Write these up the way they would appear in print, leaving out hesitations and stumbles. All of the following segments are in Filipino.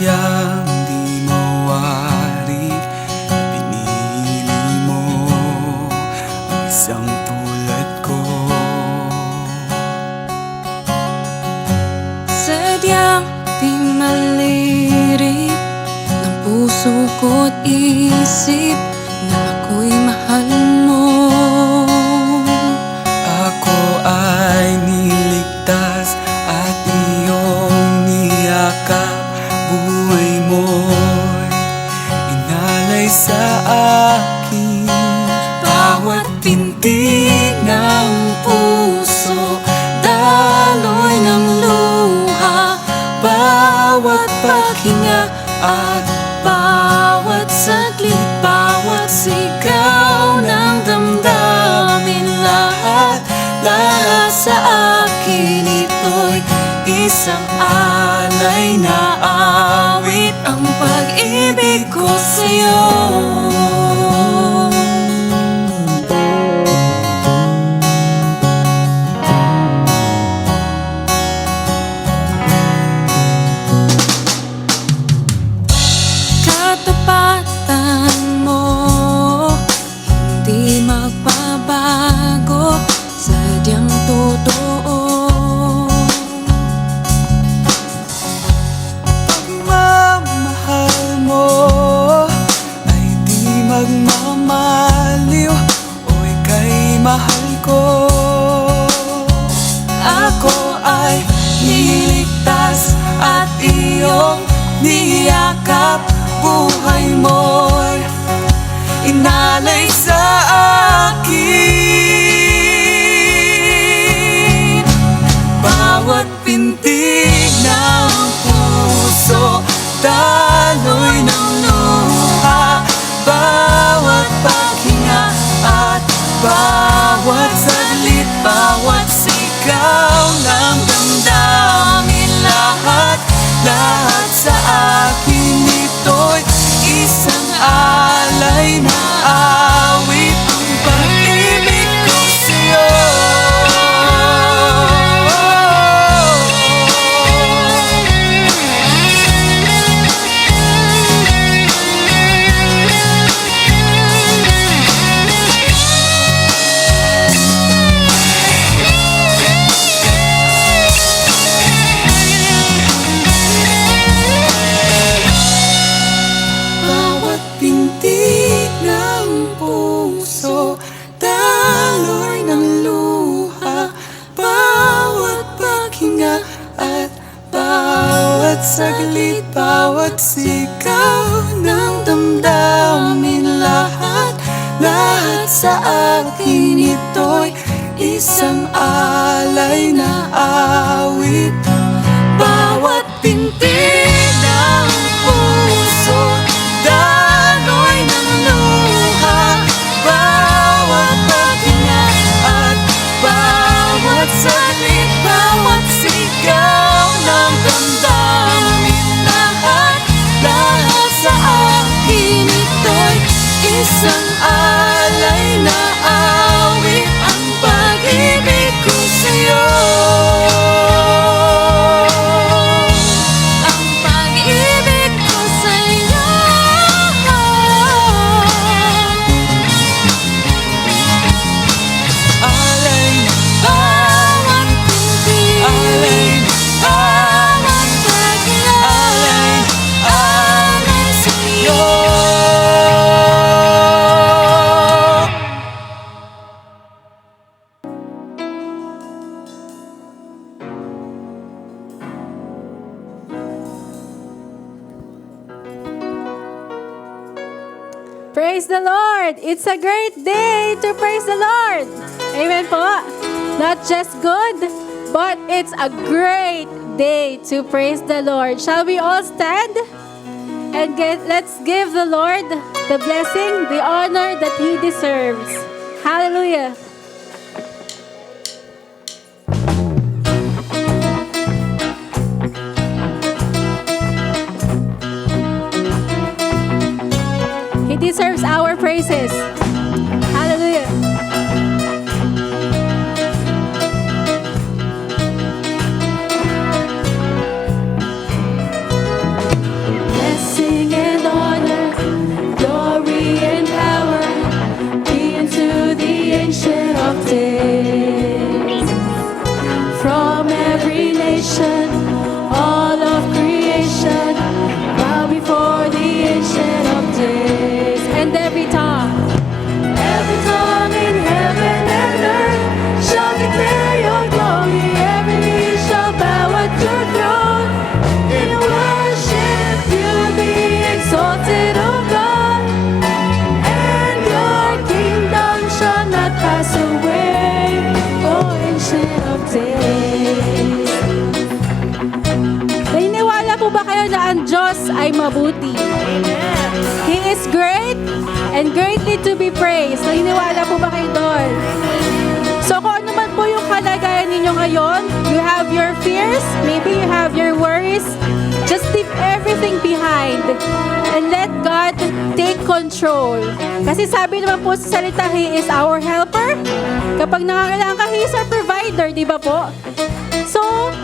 sadyang di mawari, pinili mo ang isang tulad ko. Sadyang di malirik ng puso ko't isip na ako'y mahal mo. Ako ay niligtas at iyong niyakap, buhay mo'y inalay sa akin. Bawat tintig ng puso, daloy ng luha, bawat paghinga at bawat saglit, bawat sigaw ng damdamin, lahat sa akin ito'y isang alay na awit, ang pag-ibig ko sa'yo. Katapatan mo, hindi magbabago, sadyang totoo. Pagmamahal mo ay di magmamaliw, o ika'y mahal ko. Ako ay niligtas at iyong niyakap, buhay mo'y inalay sa akin. Bawat pintig ng puso, daloy ng luha, bawat paghinga at bawat saglit, bawat sigaw ng damdamin, lahat sa akin ito'y isang alay na awit, ang pag-ibig ko sa'yo. Bawat pintig ng puso, daloy ng luha, bawat paghinga at bawat saglit, bawat sigaw ng damdamin, lahat sa akin ito'y isang alay na awit. Bawat pintig ng puso, daloy ng luha, bawat paghinga at bawat saglit, bawat sigaw ng damdamin, lahat sa akin ito'y isang alay na awit, ang pag-ibig ko sa'yo. Ang pag-ibig ko sa'yo. Alay na bawat pintig, alay na bawat paghinga, alay sa'yo. Praise the Lord! It's a great day to praise the Lord! Amen po! Not just good, but it's a great day to praise the Lord. Shall we all stand? And let's give the Lord the blessing, the honor that He deserves. Hallelujah! He deserves our praises. Hallelujah. Diyos ay mabuti. He is great and greatly to be praised. Naniniwala po ba kayo doon? So kung ano man po yung kalagayan ninyo ngayon, you have your fears, maybe you have your worries, just leave everything behind and let God take control. Kasi sabi naman po sa salita, He is our helper. Kapag nangangailangan ka, He is our provider, di ba po? So,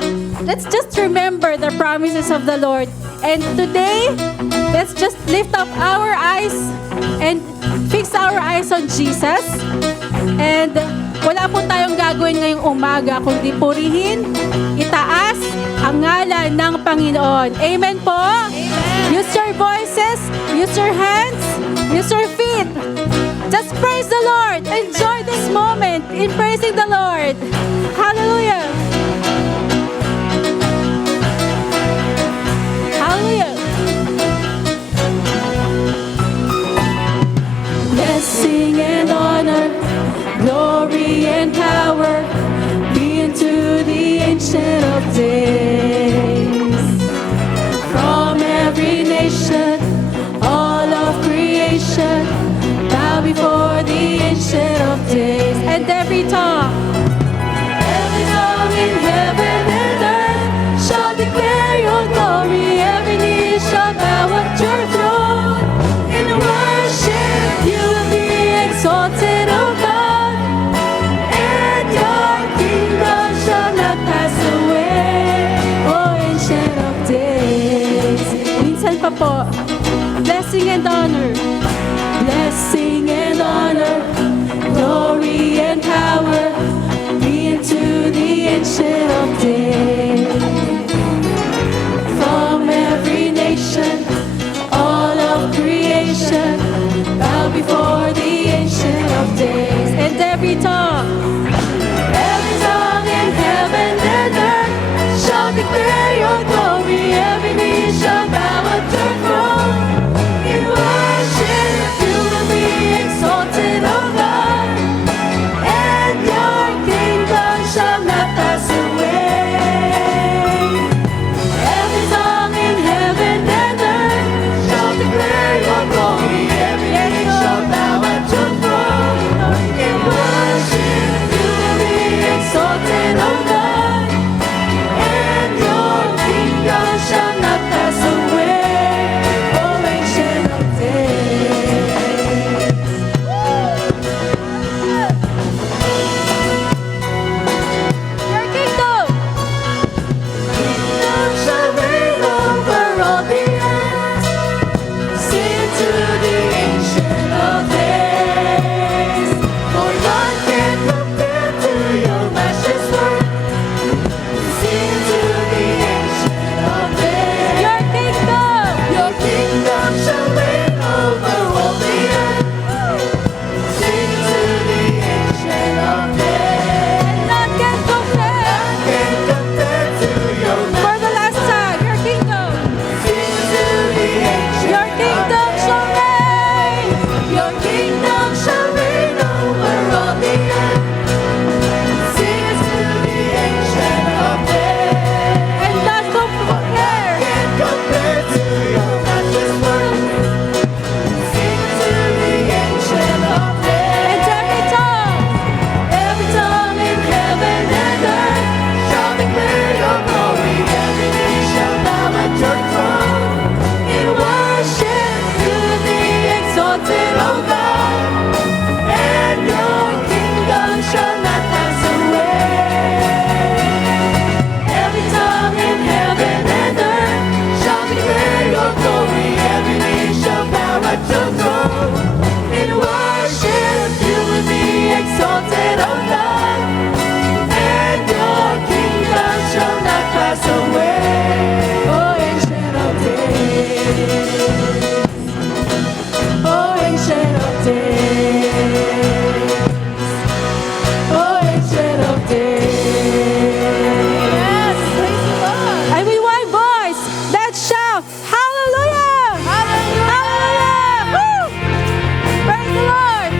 let's just remember the promises of the Lord. And today, let's just lift up our eyes and fix our eyes on Jesus. And wala po tayong gagawin ngayong umaga kundi purihin, itaas ang ngalan ng Panginoon. Amen po? Amen. Use your voices, use your hands, use your feet. Just praise the Lord. Enjoy this moment in praising the Lord. Hallelujah. Hallelujah. Blessing and honor, glory and power be unto the Ancient of Days. From every nation, all of creation, bow before the Ancient of Days. And every tongue in heaven and earth shall declare your glory. Every knee shall bow at your throne. In worship you will be exalted, O God, and your kingdom shall not pass away, O Ancient of Days. Minsan pa po, blessing and honor, glory and power be unto the Ancient of Days. From every nation, all of creation, bow before the Ancient of Days. And every tongue in heaven and earth shall declare your glory. Every knee shall bow at your throne. In worship you will be exalted, O God, and your kingdom shall not pass away. Every tongue in heaven and earth shall declare your glory. Every knee shall bow at your throne. In worship you will be exalted, O God, and your kingdom shall not pass away, O Ancient of Days. Your kingdom shall reign over all the earth. Sing to the Ancient of Days. For none can compare to your matchless work. Sing to the Ancient of Days. Your kingdom shall reign over all the earth. Sing to the Ancient of Days. None can compare to your for the last time. Your kingdom. Sing to the Ancient. Your kingdom shall reign. Your kingdom shall reign over all the earth. Sing to the Ancient of Days. And none compare to your matchless work. Sing to the Ancient of Days. And every tongue in heaven and earth shall declare your glory. Every knee shall bow at your throne. In worship you will be exalted, O God, and your kingdom shall not pass away. Every tongue in heaven and earth shall declare your glory. Every knee shall bow at your throne. In worship you will be exalted, O God, and your kingdom shall not pass away, O Ancient of Days. O Ancient of Days. O Ancient of Days. Yes, praise the Lord. And with one voice, let's shout, Hallelujah! Hallelujah! Woo! Praise the Lord!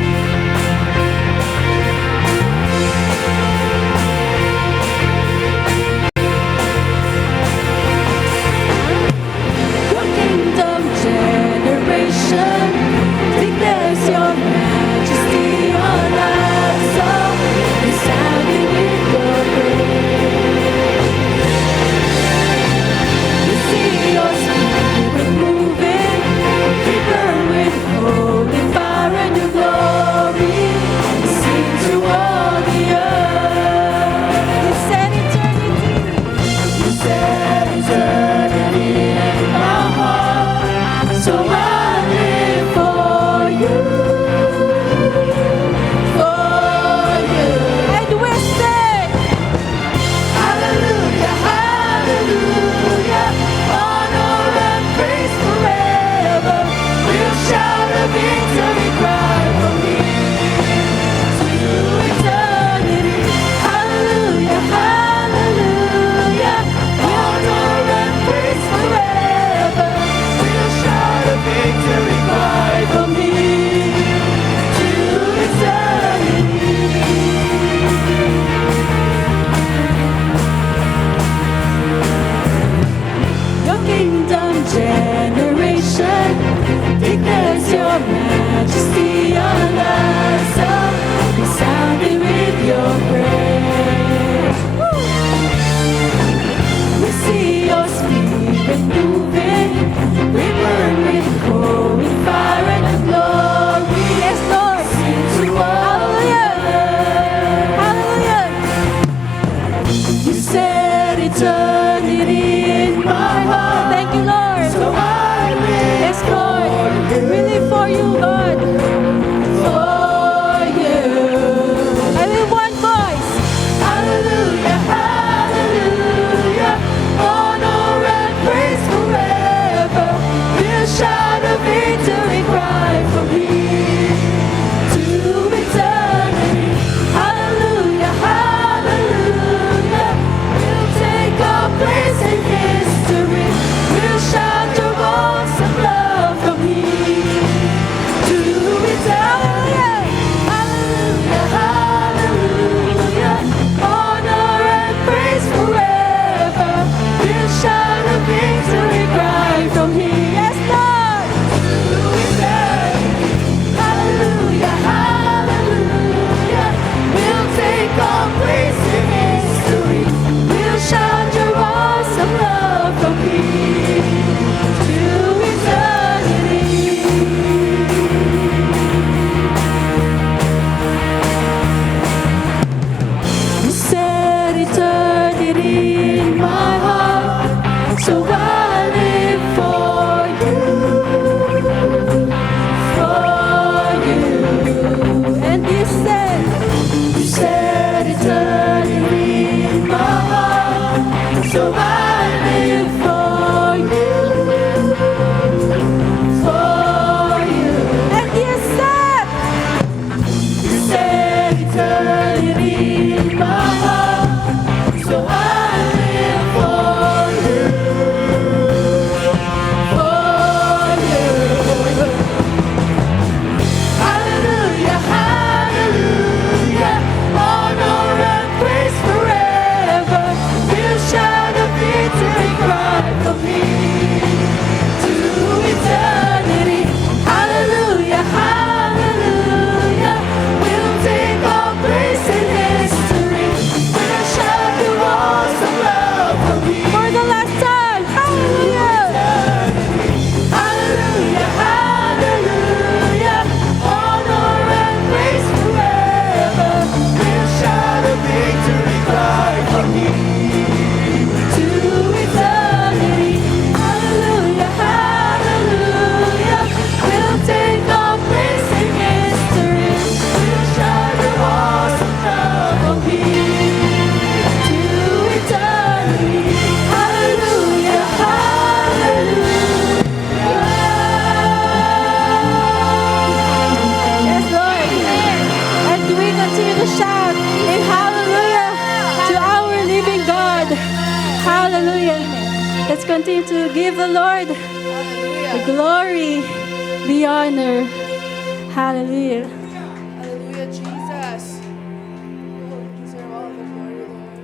my heart. Thank you, Lord. So I live Yes, Lord. We live for you, God. for you. I will one voice. Hallelujah, hallelujah. Honor and praise forever. We'll shout a victory cry from here to eternity. Hallelujah, hallelujah. We'll take our place in history. We'll shout your voice of love from here to eternity. Hallelujah, hallelujah. Honor and praise forever. We'll shout a victory cry from here. Yes, Lord. To eternity. Hallelujah, hallelujah. We'll take our place in history. We'll shout your voice of love from here to eternity. You set eternity in my heart, so I live for you, for you. And you said, You set eternity in my heart, so I live for you, for you. and you said, You set eternity in my heart, so I live for you, for you. Hallelujah, hallelujah. Honor and praise forever. We'll shout a victory cry from here to eternity. Hallelujah, hallelujah. We'll take our place in history. We'll shout the walls of love from here. for the last time, hallelujah. Hallelujah, hallelujah. Honor and praise forever. We'll shout a victory cry from here to eternity. Hallelujah, hallelujah. We'll take our place in history. We'll shout the walls of love from here to eternity. Hallelujah, hallelujah. Yes, Lord. And we continue to shout in hallelujah to our living God. Hallelujah. Let's continue to give the Lord the glory, the honor. Hallelujah. Hallelujah, Jesus. Oh, you deserve all the glory, Lord.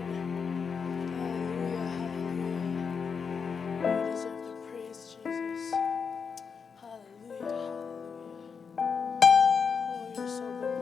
Hallelujah, hallelujah. You deserve the praise, Jesus. Hallelujah, hallelujah. Oh, you're so good.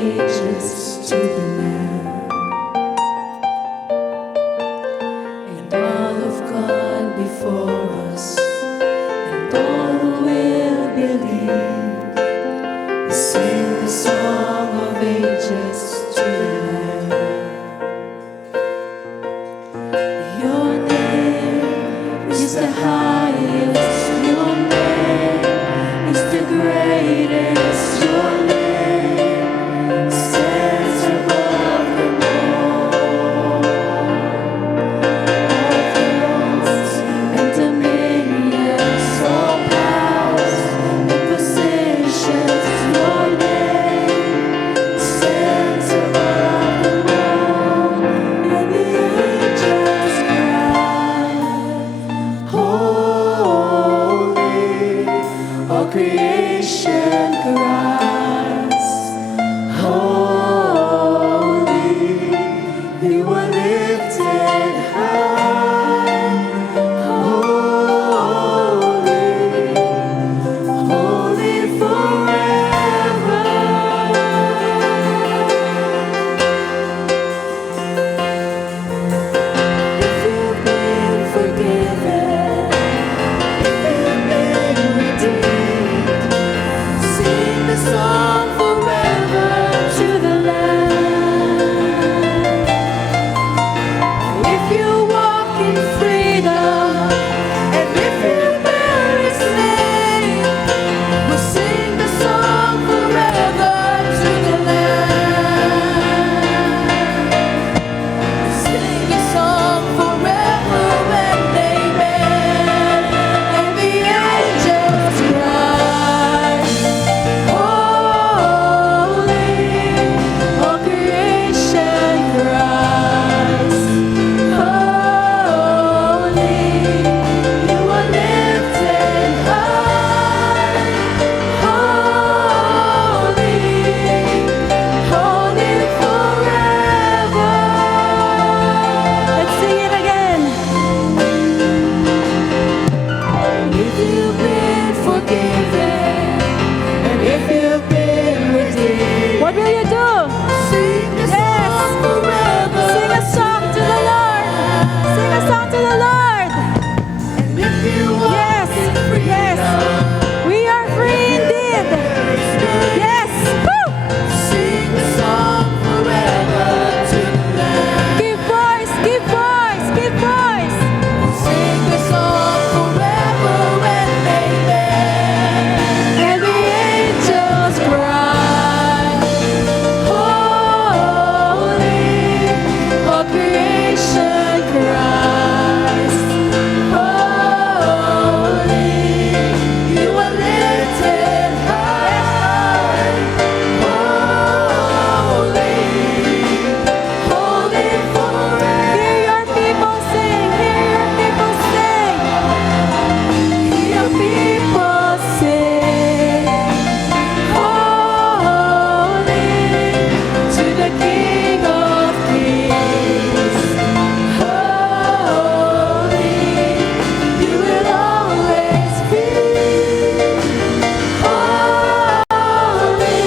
ages to the Lamb, and all of God before us, and all who will believe, we sing the song of ages to the Lamb. Your name is the highest, your name is the greatest, your name stands above them all. All thrones and dominions, all powers and positions, your name stands above them all. And the angels cry, holy, all creation cries, holy, you are lifted high, holy, holy forever. If you've been forgiven, if you've been redeemed, sing the song forever to the Lamb. If you walk in freedom, and if you bear His name, we'll sing the song forever to the Lamb. Sing a song forever and amen. And the angels cry, holy, all creation cries, holy, you are lifted high, holy, holy forever. Let's sing it again. If you've been forgiven, and if you've been redeemed, What will you do? sing the Yes. song forever. Sing a song to the Lord. Sing a song to the Lord. And if you walk Yes, in freedom, yes. We are free indeed. Yes. Woo! sing the song forever to the Lamb. Give voice, give voice, give voice. Sing the song forever and amen. And the angels cry, Holy, all creation cries, holy, you are lifted high, holy, holy forever. hear your people sing, hear your people sing. Your people sing, holy, to the King of Kings. Holy, you will always be. Holy,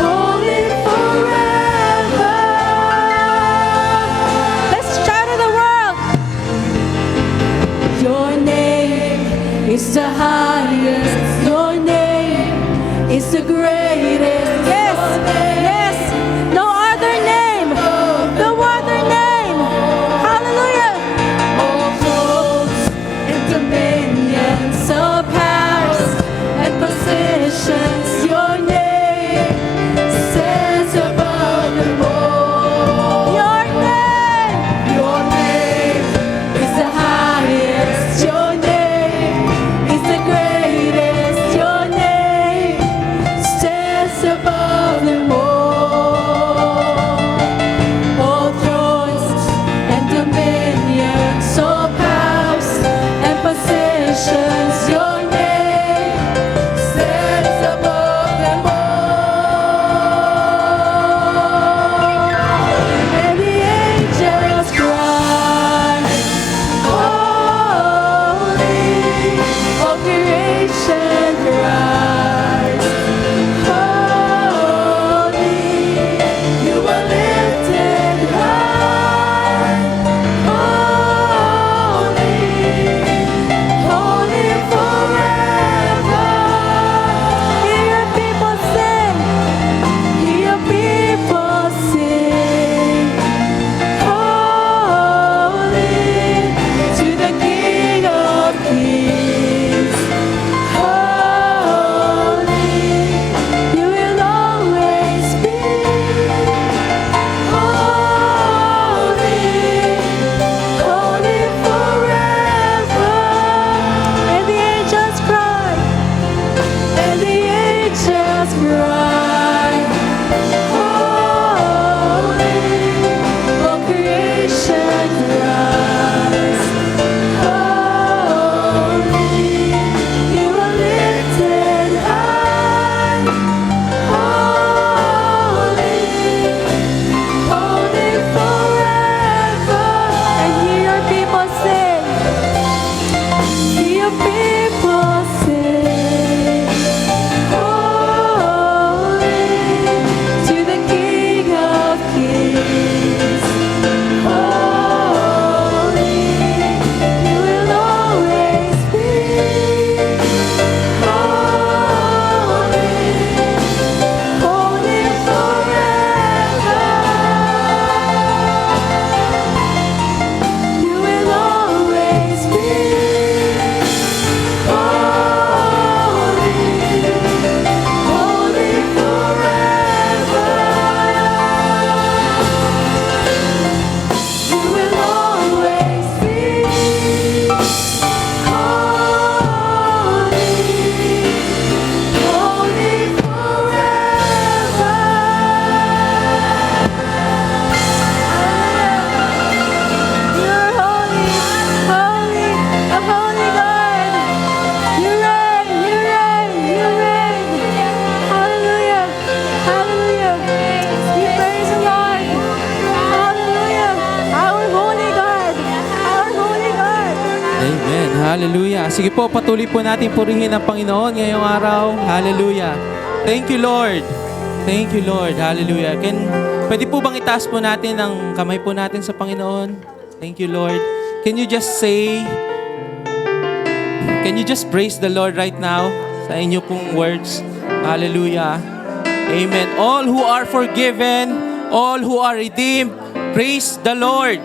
holy forever. Let's shout to the world. Your name is the highest. Your name is the greatest. Yes, yes. No other name. No other name. Hallelujah. All thrones and dominions, all powers and positions. Your name stands above them all. Your name. Your name is the highest. Your name is the greatest. Your name stands above Sige po, patuloy po natin purihin ang Panginoon ngayong araw. Hallelujah. Thank you, Lord. Thank you, Lord. Hallelujah. Pwede po bang itaas po natin ang kamay po natin sa Panginoon? Thank you, Lord. Can you just praise the Lord right now sa inyo pong words? Hallelujah. Amen. All who are forgiven, all who are redeemed, praise the Lord.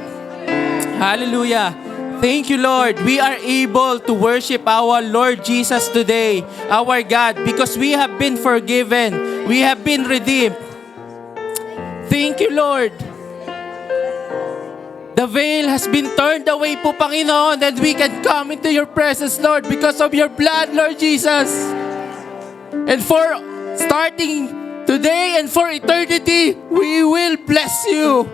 Hallelujah. Thank you, Lord. We are able to worship our Lord Jesus today, our God, because we have been forgiven. We have been redeemed. Thank you, Lord. The veil has been turned away po, Panginoon, and we can come into your presence, Lord, because of your blood, Lord Jesus. And for starting today and for eternity, we will bless you.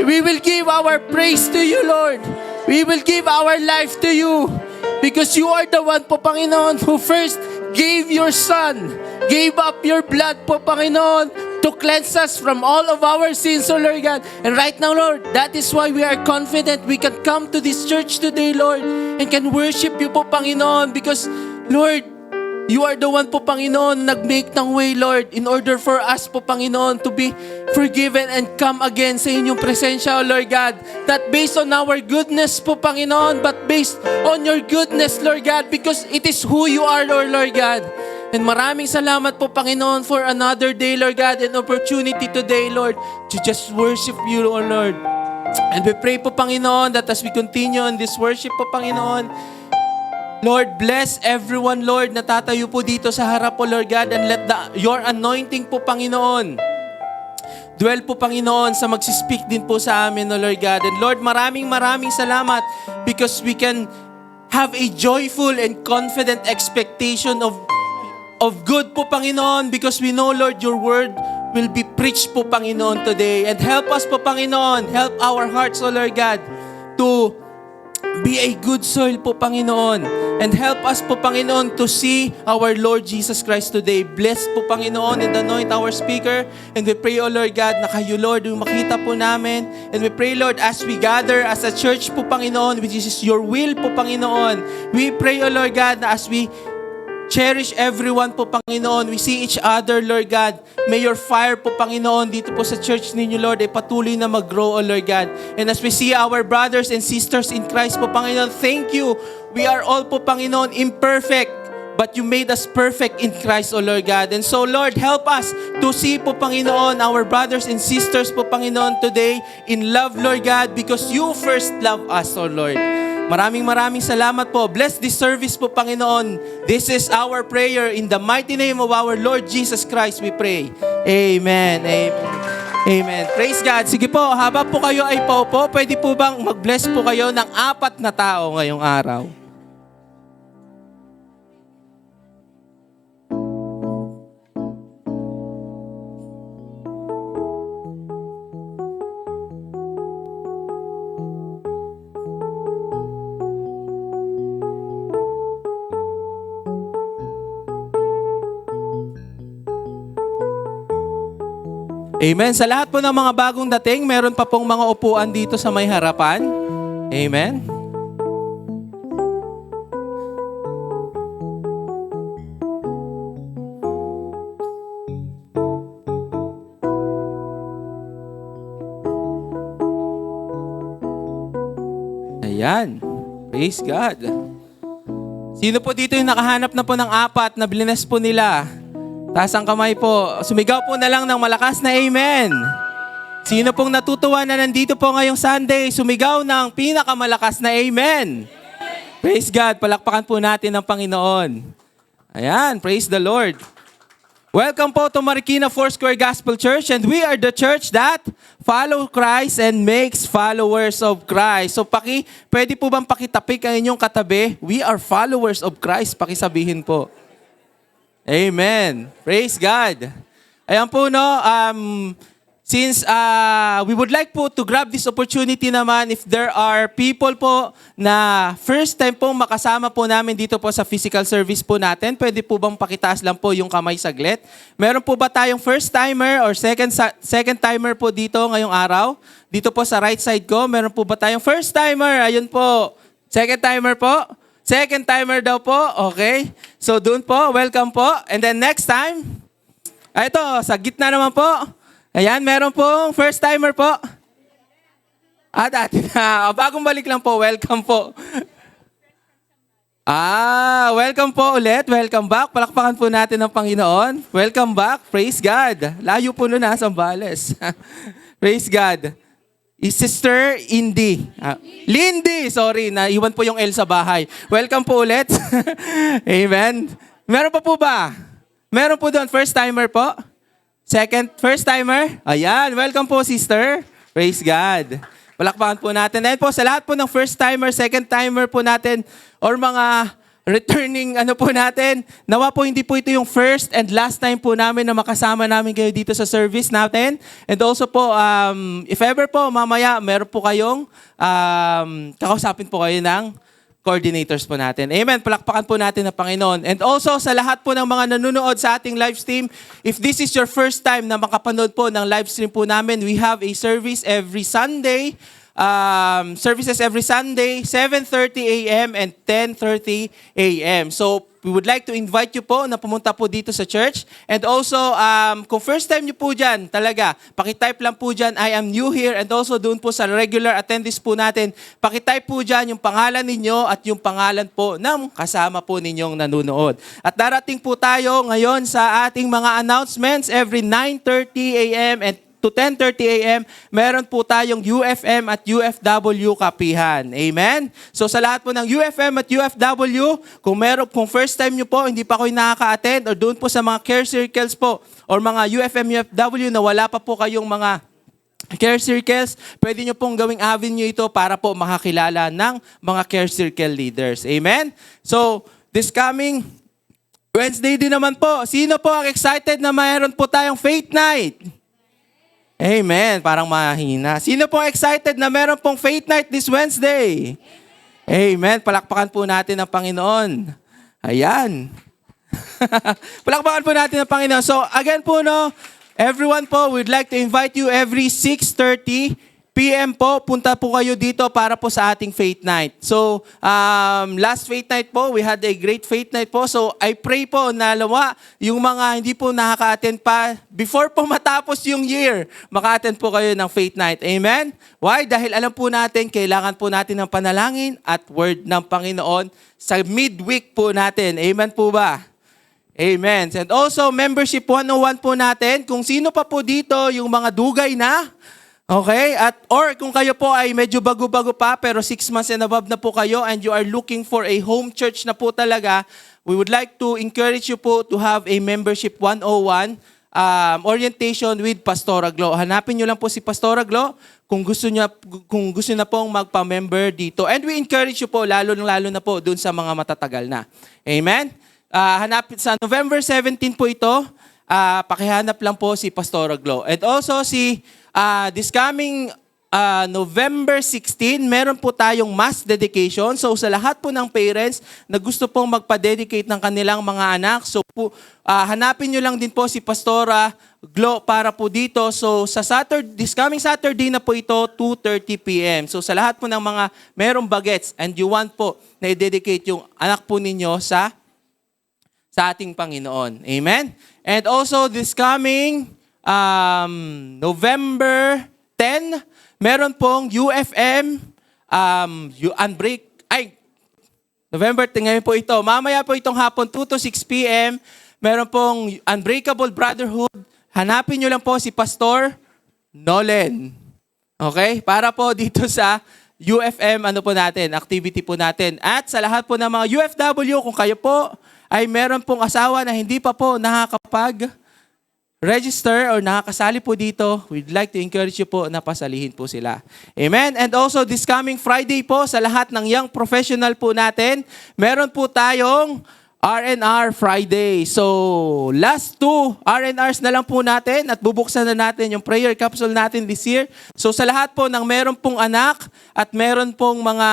We will give our praise to you, Lord. We will give our life to you because you are the one po, Panginoon, who first gave your Son, gave up your blood po, Panginoon, to cleanse us from all of our sins, oh Lord God. And right now, Lord, that is why we are confident we can come to this church today, Lord, and can worship you po, Panginoon, because, Lord, you are the one po, Panginoon, nag-make ng way, Lord, in order for us po, Panginoon, to be forgiven and come again sa inyong presensya, O Lord God. Not based on our goodness po, Panginoon, but based on your goodness, Lord God, because it is who you are, Lord God. And maraming salamat po, Panginoon, for another day, Lord God, and opportunity today, Lord, to just worship you, O Lord. And we pray po, Panginoon, that as we continue in this worship po, Panginoon, Lord, bless everyone, Lord, na tatayo po dito sa harap po, Lord God, and let your anointing po, Panginoon, dwell po, Panginoon, sa magsispeak din po sa amin, O Lord God. And Lord, maraming salamat because we can have a joyful and confident expectation of good po, Panginoon, because we know, Lord, your word will be preached po, Panginoon, today. And help us po, Panginoon, help our hearts, O Lord God, to be a good soil po, Panginoon. And help us po, Panginoon, to see our Lord Jesus Christ today. Bless po, Panginoon, and anoint our speaker. And we pray, O Lord God, na kayo, Lord, yung makita po namin. And we pray, Lord, as we gather as a church po, Panginoon, which is your will po, Panginoon. We pray, O Lord God, na as we cherish everyone po, Panginoon. We see each other, Lord God. May your fire po, Panginoon, dito po sa church ninyo, Lord, ay patuloy na mag-grow, O Lord God. And as we see our brothers and sisters in Christ po, Panginoon, thank you. We are all po, Panginoon, imperfect, but you made us perfect in Christ, O Lord God. And so, Lord, help us to see po, Panginoon, our brothers and sisters po, Panginoon, today in love, Lord God, because you first love us, O Lord. Maraming salamat po. Bless this service po, Panginoon. This is our prayer in the mighty name of our Lord Jesus Christ, we pray. Amen. Amen. Amen. Praise God. Sige po, habang po kayo ay paupo, pwede po bang mag-bless po kayo ng 4 na tao ngayong araw? Amen. Sa lahat po ng mga bagong dating, meron pa pong mga upuan dito sa may harapan. Amen. Ayan. Praise God. Sino po dito yung nakahanap na po ng 4 na blines po nila? Taas ang kamay po. Sumigaw po na lang ng malakas na amen. Sino pong natutuwa na nandito po ngayong Sunday, sumigaw ng pinakamalakas na amen. Praise God. Palakpakan po natin ang Panginoon. Ayan. Praise the Lord. Welcome po to Marikina Foursquare Gospel Church, and we are the church that follow Christ and makes followers of Christ. So pwede po bang pakitapik ang inyong katabi? We are followers of Christ. Pakisabihin po. Amen. Praise God. Ayan po, no, since we would like po to grab this opportunity naman, if there are people po na first time po makasama po namin dito po sa physical service po natin, pwede po bang pakitaas lang po yung kamay saglit? Meron po ba tayong first timer or second timer po dito ngayong araw? Dito po sa right side ko, meron po ba tayong first timer? Ayun po. Second timer po. Second timer daw po. Okay. So doon po, welcome po. And then next time, ito, sa gitna naman po. Ayan, meron pong first timer po. Dati na. Bagong balik lang po, welcome po. Welcome po ulit. Welcome back. Palakpakan po natin ang Panginoon. Welcome back. Praise God. Layo po nun Sambales. Praise God. Sister Indy. Lindy, sorry. Naiwan po yung L sa bahay. Welcome po ulit. Amen. Meron pa po ba? Meron po doon. First timer po. First timer. Ayan. Welcome po, sister. Praise God. Palakpakan po natin. Dahil po sa lahat po ng first timer, second timer po natin, or mga returning po natin, nawa po hindi po ito yung first and last time po namin na makasama namin kayo dito sa service natin. And also po, if ever po, mamaya, meron po kayong, kakausapin po kayo ng coordinators po natin. Amen. Palakpakan po natin ang Panginoon. And also sa lahat po ng mga nanonood sa ating live stream, if this is your first time na makapanood po ng live stream po namin, we have a service every Sunday. Services every Sunday, 7:30 a.m. and 10:30 a.m. So, we would like to invite you po na pumunta po dito sa church. And also, kung first time niyo po dyan, talaga, pakitype lang po dyan, I am new here. And also, doon po sa regular attendees po natin, pakitype po dyan yung pangalan ninyo at yung pangalan po ng kasama po ninyong nanonood. At darating po tayo ngayon sa ating mga announcements every 9:30 a.m. and to 10:30 a.m., meron po tayong UFM at UFW kapihan. Amen? So sa lahat po ng UFM at UFW, kung first time nyo po, hindi pa kayo nakaka-attend, or doon po sa mga care circles po, or mga UFM, UFW na wala pa po kayong mga care circles, pwede nyo pong gawing avenue ito para po makakilala ng mga care circle leaders. Amen? So, this coming Wednesday din naman po, sino po ang excited na mayroon po tayong Faith Night? Amen. Parang mahina. Sino pong excited na meron pong Faith Night this Wednesday? Amen. Palakpakan po natin ang Panginoon. Ayan. Palakpakan po natin ang Panginoon. So again po, everyone po, we'd like to invite you every 6:30 p.m. po, punta po kayo dito para po sa ating Faith Night. So, last Faith Night po, we had a great Faith Night po. So, I pray po na yung mga hindi po nakaka-attend pa, before po matapos yung year, maka-attend po kayo ng Faith Night. Amen? Why? Dahil alam po natin, kailangan po natin ng panalangin at word ng Panginoon sa midweek po natin. Amen po ba? Amen. And also, membership 101 po natin. Kung sino pa po dito, yung mga dugay na, okay? Or kung kayo po ay medyo bago-bago pa, pero 6 months and above na po kayo and you are looking for a home church na po talaga, we would like to encourage you po to have a membership 101 orientation with Pastora Glo. Hanapin nyo lang po si Pastora Glo kung gusto na pong magpa-member dito. And we encourage you po, lalo na po dun sa mga matatagal na. Amen? Hanapin sa November 17 po ito, pakihanap lang po si Pastora Glo. And also this coming November 16, meron po tayong mass dedication. So sa lahat po ng parents na gusto pong magpa-dedicate ng kanilang mga anak, so po, hanapin nyo lang din po si Pastora Glo para po dito. So sa this coming Saturday na po ito, 2:30 p.m. So sa lahat po ng mga merong bagets and you want po na i-dedicate yung anak po ninyo sa ating Panginoon. Amen? And also this coming November 10, meron pong UFM, November 10 ngayon po ito. Mamaya po itong hapon, 2 to 6 p.m., meron pong Unbreakable Brotherhood. Hanapin nyo lang po si Pastor Nolen. Okay? Para po dito sa UFM, po natin, activity po natin. At sa lahat po ng mga UFW, kung kayo po ay meron pong asawa na hindi pa po register or nakakasali po dito, we'd like to encourage you po na pasalihin po sila. Amen? And also, this coming Friday po, sa lahat ng young professional po natin, meron po tayong R&R Friday. So, last 2 R&Rs na lang po natin at bubuksan na natin yung prayer capsule natin this year. So, sa lahat po ng meron pong anak at meron pong mga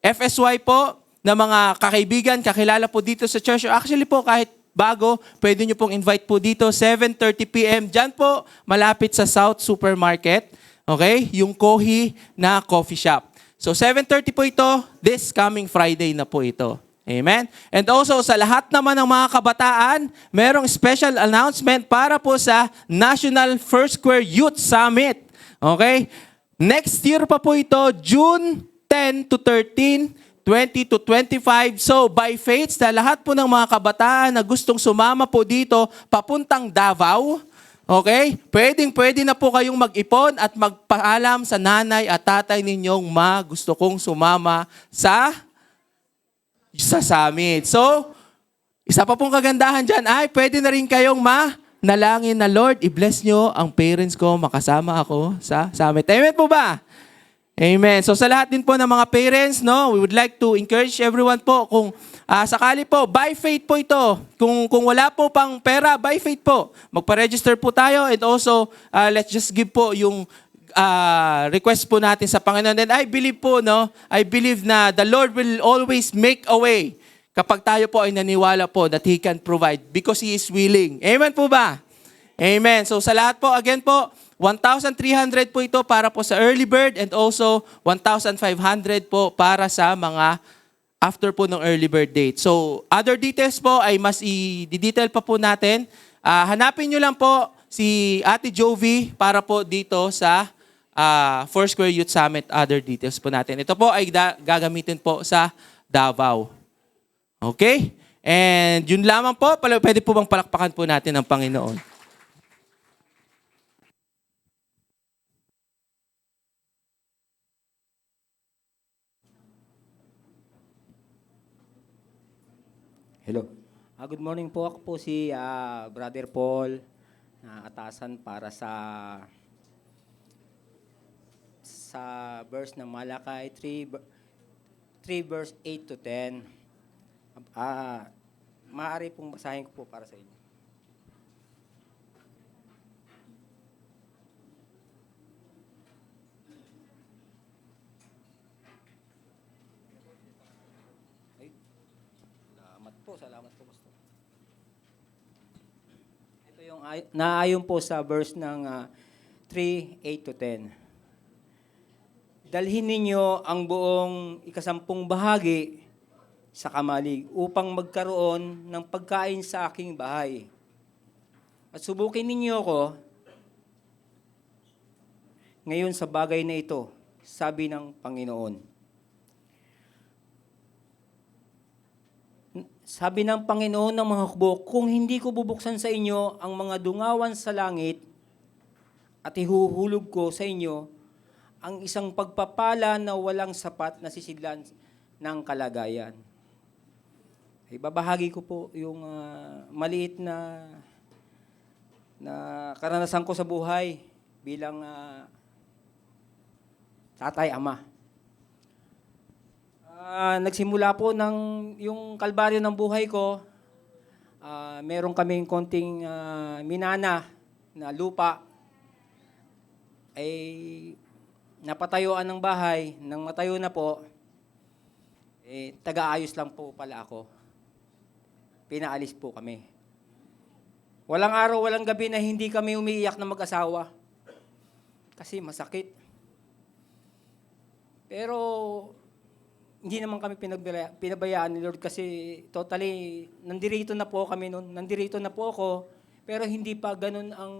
FSY po na mga kakaibigan, kakilala po dito sa church. Actually po, kahit bago, pwede nyo pong invite po dito, 7:30 p.m. Diyan po, malapit sa South Supermarket. Okay? Yung Kohi na coffee shop. So 7:30 po ito, this coming Friday na po ito. Amen? And also sa lahat naman ng mga kabataan, merong special announcement para po sa National First Square Youth Summit. Okay? Next year pa po ito, June 10 to 13, 20 to 25. So by faith, sa lahat po ng mga kabataan na gustong sumama po dito, papuntang Davao, okay? Pwede na po kayong mag-ipon at magpaalam sa nanay at tatay ninyong gusto kong sumama sa summit. So, isa pa pong kagandahan dyan ay pwede na rin kayong nalangin na, Lord, i-bless nyo ang parents ko, makasama ako sa summit. Amen po ba? Amen. So sa lahat din po ng mga parents, no, we would like to encourage everyone po kung sakali po, by faith po ito. Kung wala po pang pera, by faith po. Magpa-register po tayo and also let's just give po yung request po natin sa Panginoon. And I believe po, no, I believe na the Lord will always make a way kapag tayo po ay naniwala po that He can provide because He is willing. Amen po ba? Amen. So sa lahat po, again po, 1,300 po ito para po sa early bird and also 1,500 po para sa mga after po ng early bird date. So other details po ay mas i-detail pa po natin. Hanapin nyo lang po si Ate Jovi para po dito sa Foursquare Youth Summit, other details po natin. Ito po ay gagamitin po sa Davao. Okay? And yun lamang po, pwede po bang palakpakan po natin ang Panginoon? Hello. Good morning po. Ako po si Brother Paul na atasan para sa verse ng Malakay 3 verse 8 to 10. Maaari pong basahin ko po para sa inyo. Salamat po, Pastor. Ito yung naayon po sa verse ng 3, 8 to 10. Dalhin ninyo ang buong ikasampung bahagi sa kamalig upang magkaroon ng pagkain sa aking bahay. At subukin ninyo ako ngayon sa bagay na ito, sabi ng Panginoon. Sabi ng Panginoon ng mga hukbo, kung hindi ko bubuksan sa inyo ang mga dungawan sa langit at ihuhulog ko sa inyo ang isang pagpapala na walang sapat na sisidlan ng kalagayan. Ibabahagi ko po yung maliit na karanasan ko sa buhay bilang tatay, ama. Nagsimula po yung kalbaryo ng buhay ko. Meron kaming konting minana na lupa. Ay napatayuan ng bahay. Nang matayo na po, taga-ayos lang po pala ako. Pinaalis po kami. Walang araw, walang gabi na hindi kami umiiyak na mag-asawa. Kasi masakit. Pero hindi naman kami pinabayaan ni Lord kasi totally, nandirito na po kami noon. Nandirito na po ako, pero hindi pa ganun ang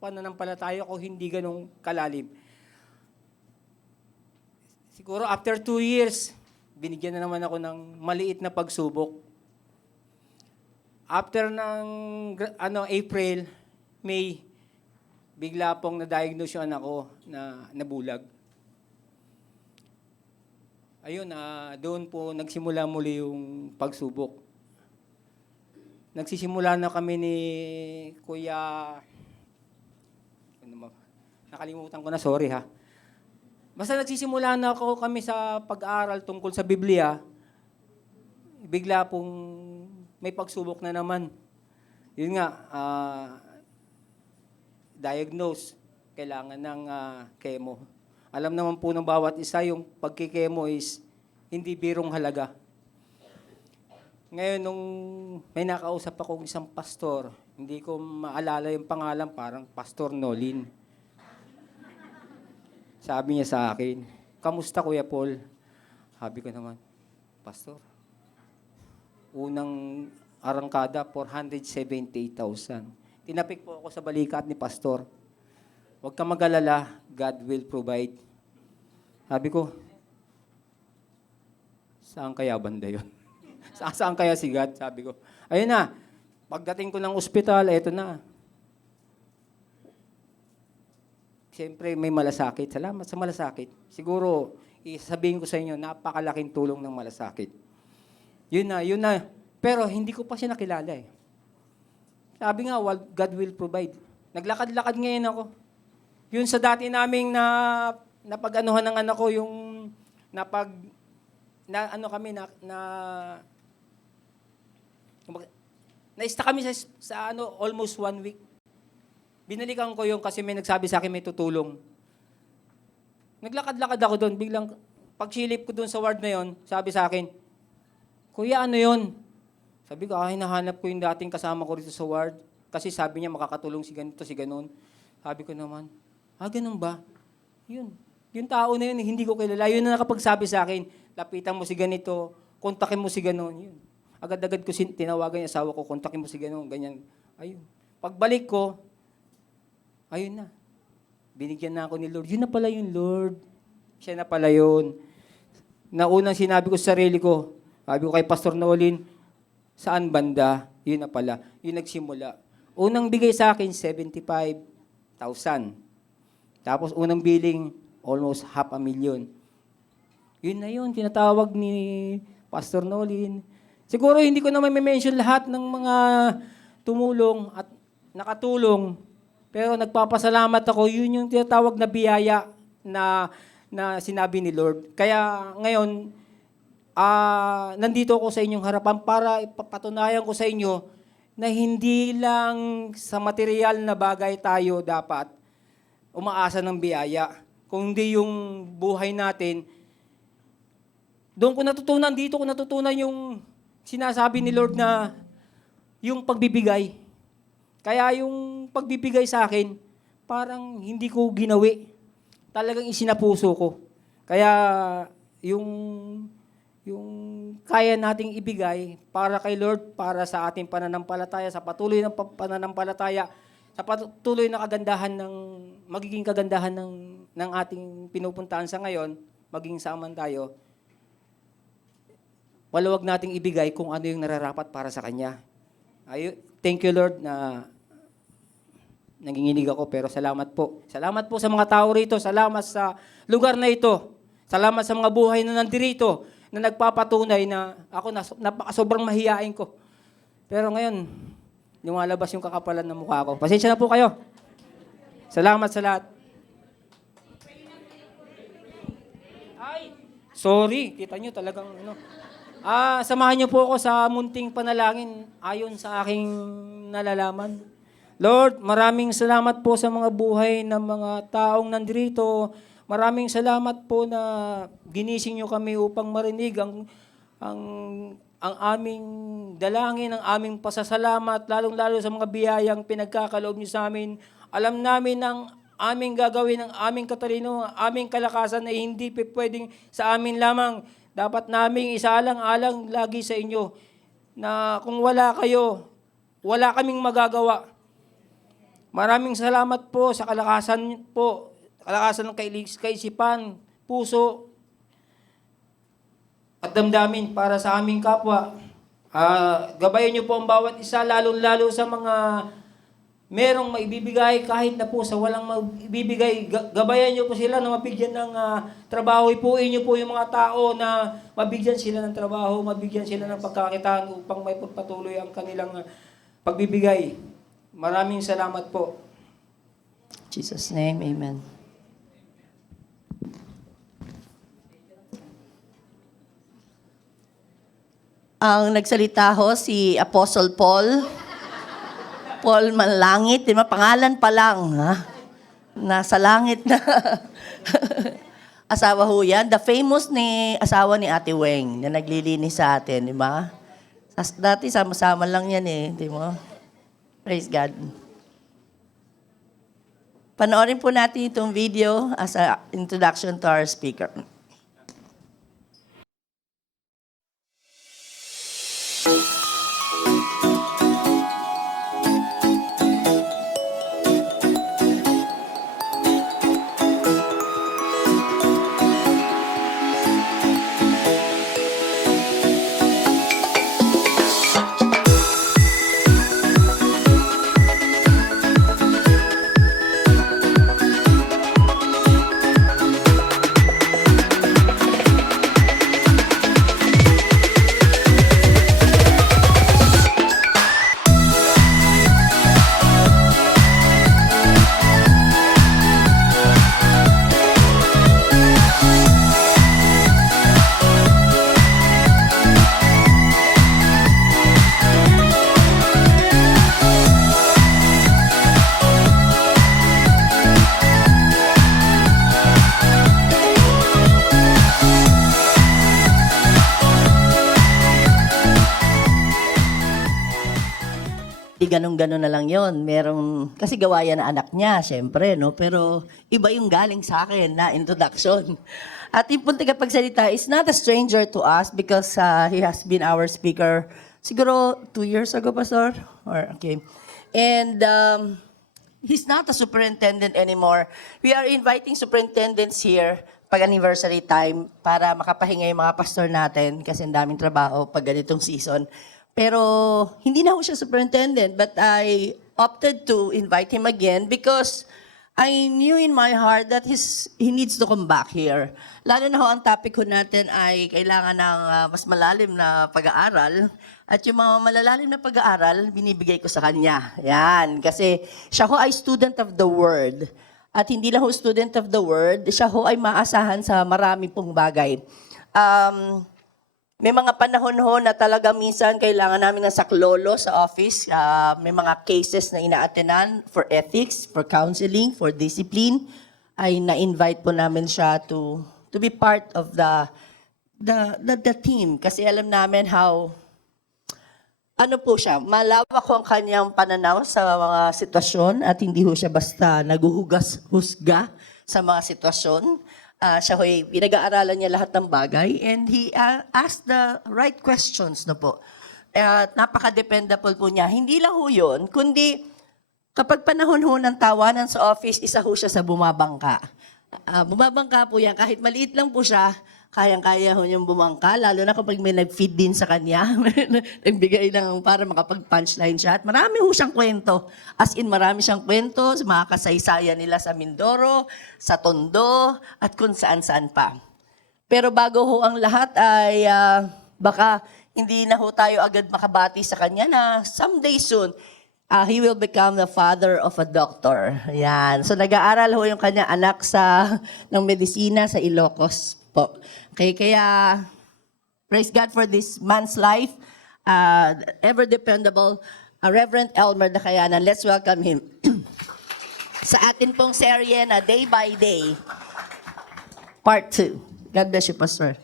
pananampalataya ko, hindi ganun kalalim. Siguro after 2 years, binigyan na naman ako ng maliit na pagsubok. After ng April, May, bigla pong na-diagnose yung anak ko na nabulag. Ayun, doon po nagsimula muli yung pagsubok. Nagsisimula na kami ni Kuya, nakalimutan ko na, sorry ha. Basta nagsisimula na kami sa pag-aaral tungkol sa Biblia, bigla pong may pagsubok na naman. Yun nga, diagnose, kailangan ng chemo. Alam naman po ng bawat isa, yung pagkikemo is hindi birong halaga. Ngayon, nung may nakausap akong isang pastor, hindi ko maalala yung pangalan, parang Pastor Nolin. Sabi niya sa akin, kamusta Kuya Paul? Sabi ko naman, Pastor, unang arangkada, 478,000. Tinapik po ako sa balikat ni Pastor. Huwag ka mag-alala, God will provide. Sabi ko, saan kaya banda yun? Saan kaya si God? Sabi ko, ayun na, pagdating ko ng ospital, eto na. Siyempre, may malasakit. Salamat sa malasakit. Siguro, isasabihin ko sa inyo, napakalaking tulong ng malasakit. Yun na. Pero hindi ko pa siya nakilala eh. Sabi nga, God will provide. Naglakad-lakad ngayon ako. Yun sa dati naming napag-anuhan ng anak ko, yung naista kami sa almost 1 week. Binalikan ko yung kasi may nagsabi sa akin may tutulong. Naglakad-lakad ako doon. Biglang, pagsilip ko doon sa ward na yon, sabi sa akin, Kuya, ano yon? Sabi ko, hinahanap ko yung dating kasama ko rito sa ward. Kasi sabi niya, makakatulong si ganito, si ganon. Sabi ko naman, ganun ba? Yun. Yung tao na yun, hindi ko kilala. Yun na nakapagsabi sa akin, lapitan mo si ganito, kontakin mo si ganon. Yun. Agad-agad ko tinawagan yung asawa ko, kontakin mo si ganon, ganyan. Ayun. Pagbalik ko, ayun na. Binigyan na ako ni Lord. Yun na pala yung Lord. Siya na pala yun. Na unang sinabi ko sa sarili ko, sabi ko kay Pastor Nolin, saan banda? Yun na pala. Yun nagsimula. Unang bigay sa akin, 75,000. Tapos unang billing, almost 500,000. Yun na yun, tinatawag ni Pastor Nolin. Siguro hindi ko na may mention lahat ng mga tumulong at nakatulong. Pero nagpapasalamat ako, yun yung tinatawag na biyaya na sinabi ni Lord. Kaya ngayon, nandito ako sa inyong harapan para ipapatunayan ko sa inyo na hindi lang sa material na bagay tayo dapat umaasa ng biyaya. Kundi yung buhay natin, dito ko natutunan yung sinasabi ni Lord na yung pagbibigay. Kaya yung pagbibigay sa akin, parang hindi ko ginawi. Talagang isinapuso ko. Kaya yung kaya nating ibigay para kay Lord, para sa ating pananampalataya, sa patuloy ng pananampalataya, sa patuloy na magiging kagandahan ng ating pinupuntahan sa ngayon, maging saaman tayo, maluwag nating ibigay kung ano yung nararapat para sa Kanya. Thank you, Lord, na nanginginig ako, pero salamat po. Salamat po sa mga tao rito. Salamat sa lugar na ito. Salamat sa mga buhay na nandirito na nagpapatunay na ako sobrang mahiyain ko. Pero ngayon, lumalabas yung kakapalan ng mukha ko. Pasensya na po kayo. Salamat sa lahat. Sorry, kita nyo talagang samahan nyo po ako sa munting panalangin ayon sa aking nalalaman. Lord, maraming salamat po sa mga buhay ng mga taong nandirito. Maraming salamat po na ginising nyo kami upang marinig ang aming dalangin, ang aming pasasalamat, lalong-lalo sa mga biyayang pinagkakaloob nyo sa amin. Alam namin ang aming gagawin, ang aming katalino, ang aming kalakasan na hindi pwedeng sa amin lamang. Dapat naming isaalang-alang lagi sa inyo na kung wala kayo, wala kaming magagawa. Maraming salamat po sa kalakasan ng kaisipan, puso, at damdamin para sa aming kapwa. Gabayan niyo po ang bawat isa, lalo-lalo sa mga merong maibibigay kahit na po sa walang maibibigay. Gabayan niyo po sila na mabigyan ng trabaho. Ipuin niyo po yung mga tao na mabigyan sila ng trabaho, mabigyan sila ng pagkakitaan upang may pagpatuloy ang kanilang pagbibigay. Maraming salamat po. In Jesus' name, amen. Ang nagsalita ho si Apostle Paul. Paul Manlangit, di ba? Pangalan pa lang, ha? Nasa langit na. Asawa ho yan. The famous asawa ni Ate Weng na naglilinis sa atin, di ba? Dati sama-sama lang yan eh, di mo? Praise God. Panoorin po natin itong video as an introduction to our speaker. ganun-ganun na lang yon. Kasi gawa yan na anak niya, syempre, no? Pero iba yung galing sa akin na introduction. At yung punta kapagsalita is not a stranger to us because he has been our speaker siguro 2 years ago, Pastor? Okay. And he's not a superintendent anymore. We are inviting superintendents here pag anniversary time para makapahinga yung mga pastor natin kasi ang daming trabaho pag ganitong season. Pero hindi na ho siya superintendent, but I opted to invite him again because I knew in my heart that he needs to come back here. Lalo na ho ang topic ho natin ay kailangan ng mas malalim na pag-aaral. At yung mga malalalim na pag-aaral, binibigay ko sa kanya. Yan, kasi siya ho ay student of the Word. At hindi lang ho student of the Word, siya ho ay maasahan sa marami pong bagay. May mga panahon ho na talaga minsan kailangan namin ng saklolo sa office. May mga cases na ina-attenan for ethics, for counseling, for discipline. Ay na-invite po namin siya to be part of the team. Kasi alam namin how, ano po siya, malawak ho ang kanyang pananaw sa mga sitwasyon at hindi ho siya basta naguhugas-husga sa mga sitwasyon. Siya ho'y pinag-aaralan niya lahat ng bagay and he asked the right questions na po. At napaka-dependable po niya. Hindi lang ho yun, kundi kapag panahon ho ng tawanan sa office, isa ho siya sa bumabangka. Bumabangka po yan, kahit maliit lang po siya, kayang-kaya ho niyang bumangka, lalo na kapag may nag-feed din sa kanya, nagbigay ng para makapag-punchline siya. At marami ho siyang kwento. As in, marami siyang kwento sa mga kasaysayan nila sa Mindoro, sa Tondo, at kung saan-saan pa. Pero bago ho ang lahat ay baka hindi na ho tayo agad makabati sa kanya na someday soon, he will become the father of a doctor. Yan. So nag-aaral ho yung kanya anak ng medisina sa Ilocos po. Okay, kaya praise God for this man's life. Ever dependable, Reverend Elmer Dacayanan. Let's welcome him. Sa atin pong serye na Day by Day, Part 2. God bless you, Pastor.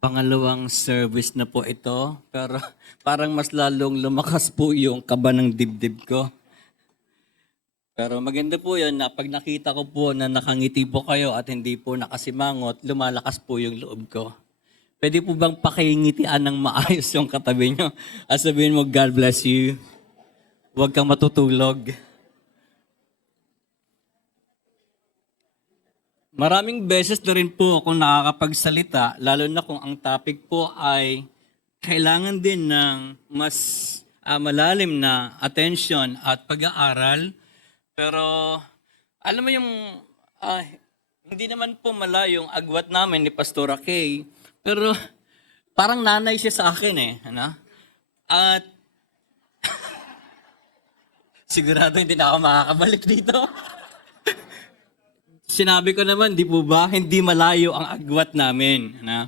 Pangalawang service na po ito, pero parang mas lalong lumakas po yung kaba ng dibdib ko. Pero maganda po yun na pag nakita ko po na nakangiti po kayo at hindi po nakasimangot, lumalakas po yung loob ko. Pwede po bang pakingitian ng maayos yung katabi nyo? At sabihin mo, God bless you. Huwag kang matutulog. Maraming beses na rin po ako nakakapagsalita, lalo na kung ang topic po ay kailangan din ng mas malalim na attention at pag-aaral. Pero alam mo yung hindi naman po malayong agwat namin ni Pastora Kay, pero parang nanay siya sa akin eh. Ano? At sigurado hindi na ako makakabalik dito. Sinabi ko naman, di po ba, hindi malayo ang agwat namin. Na?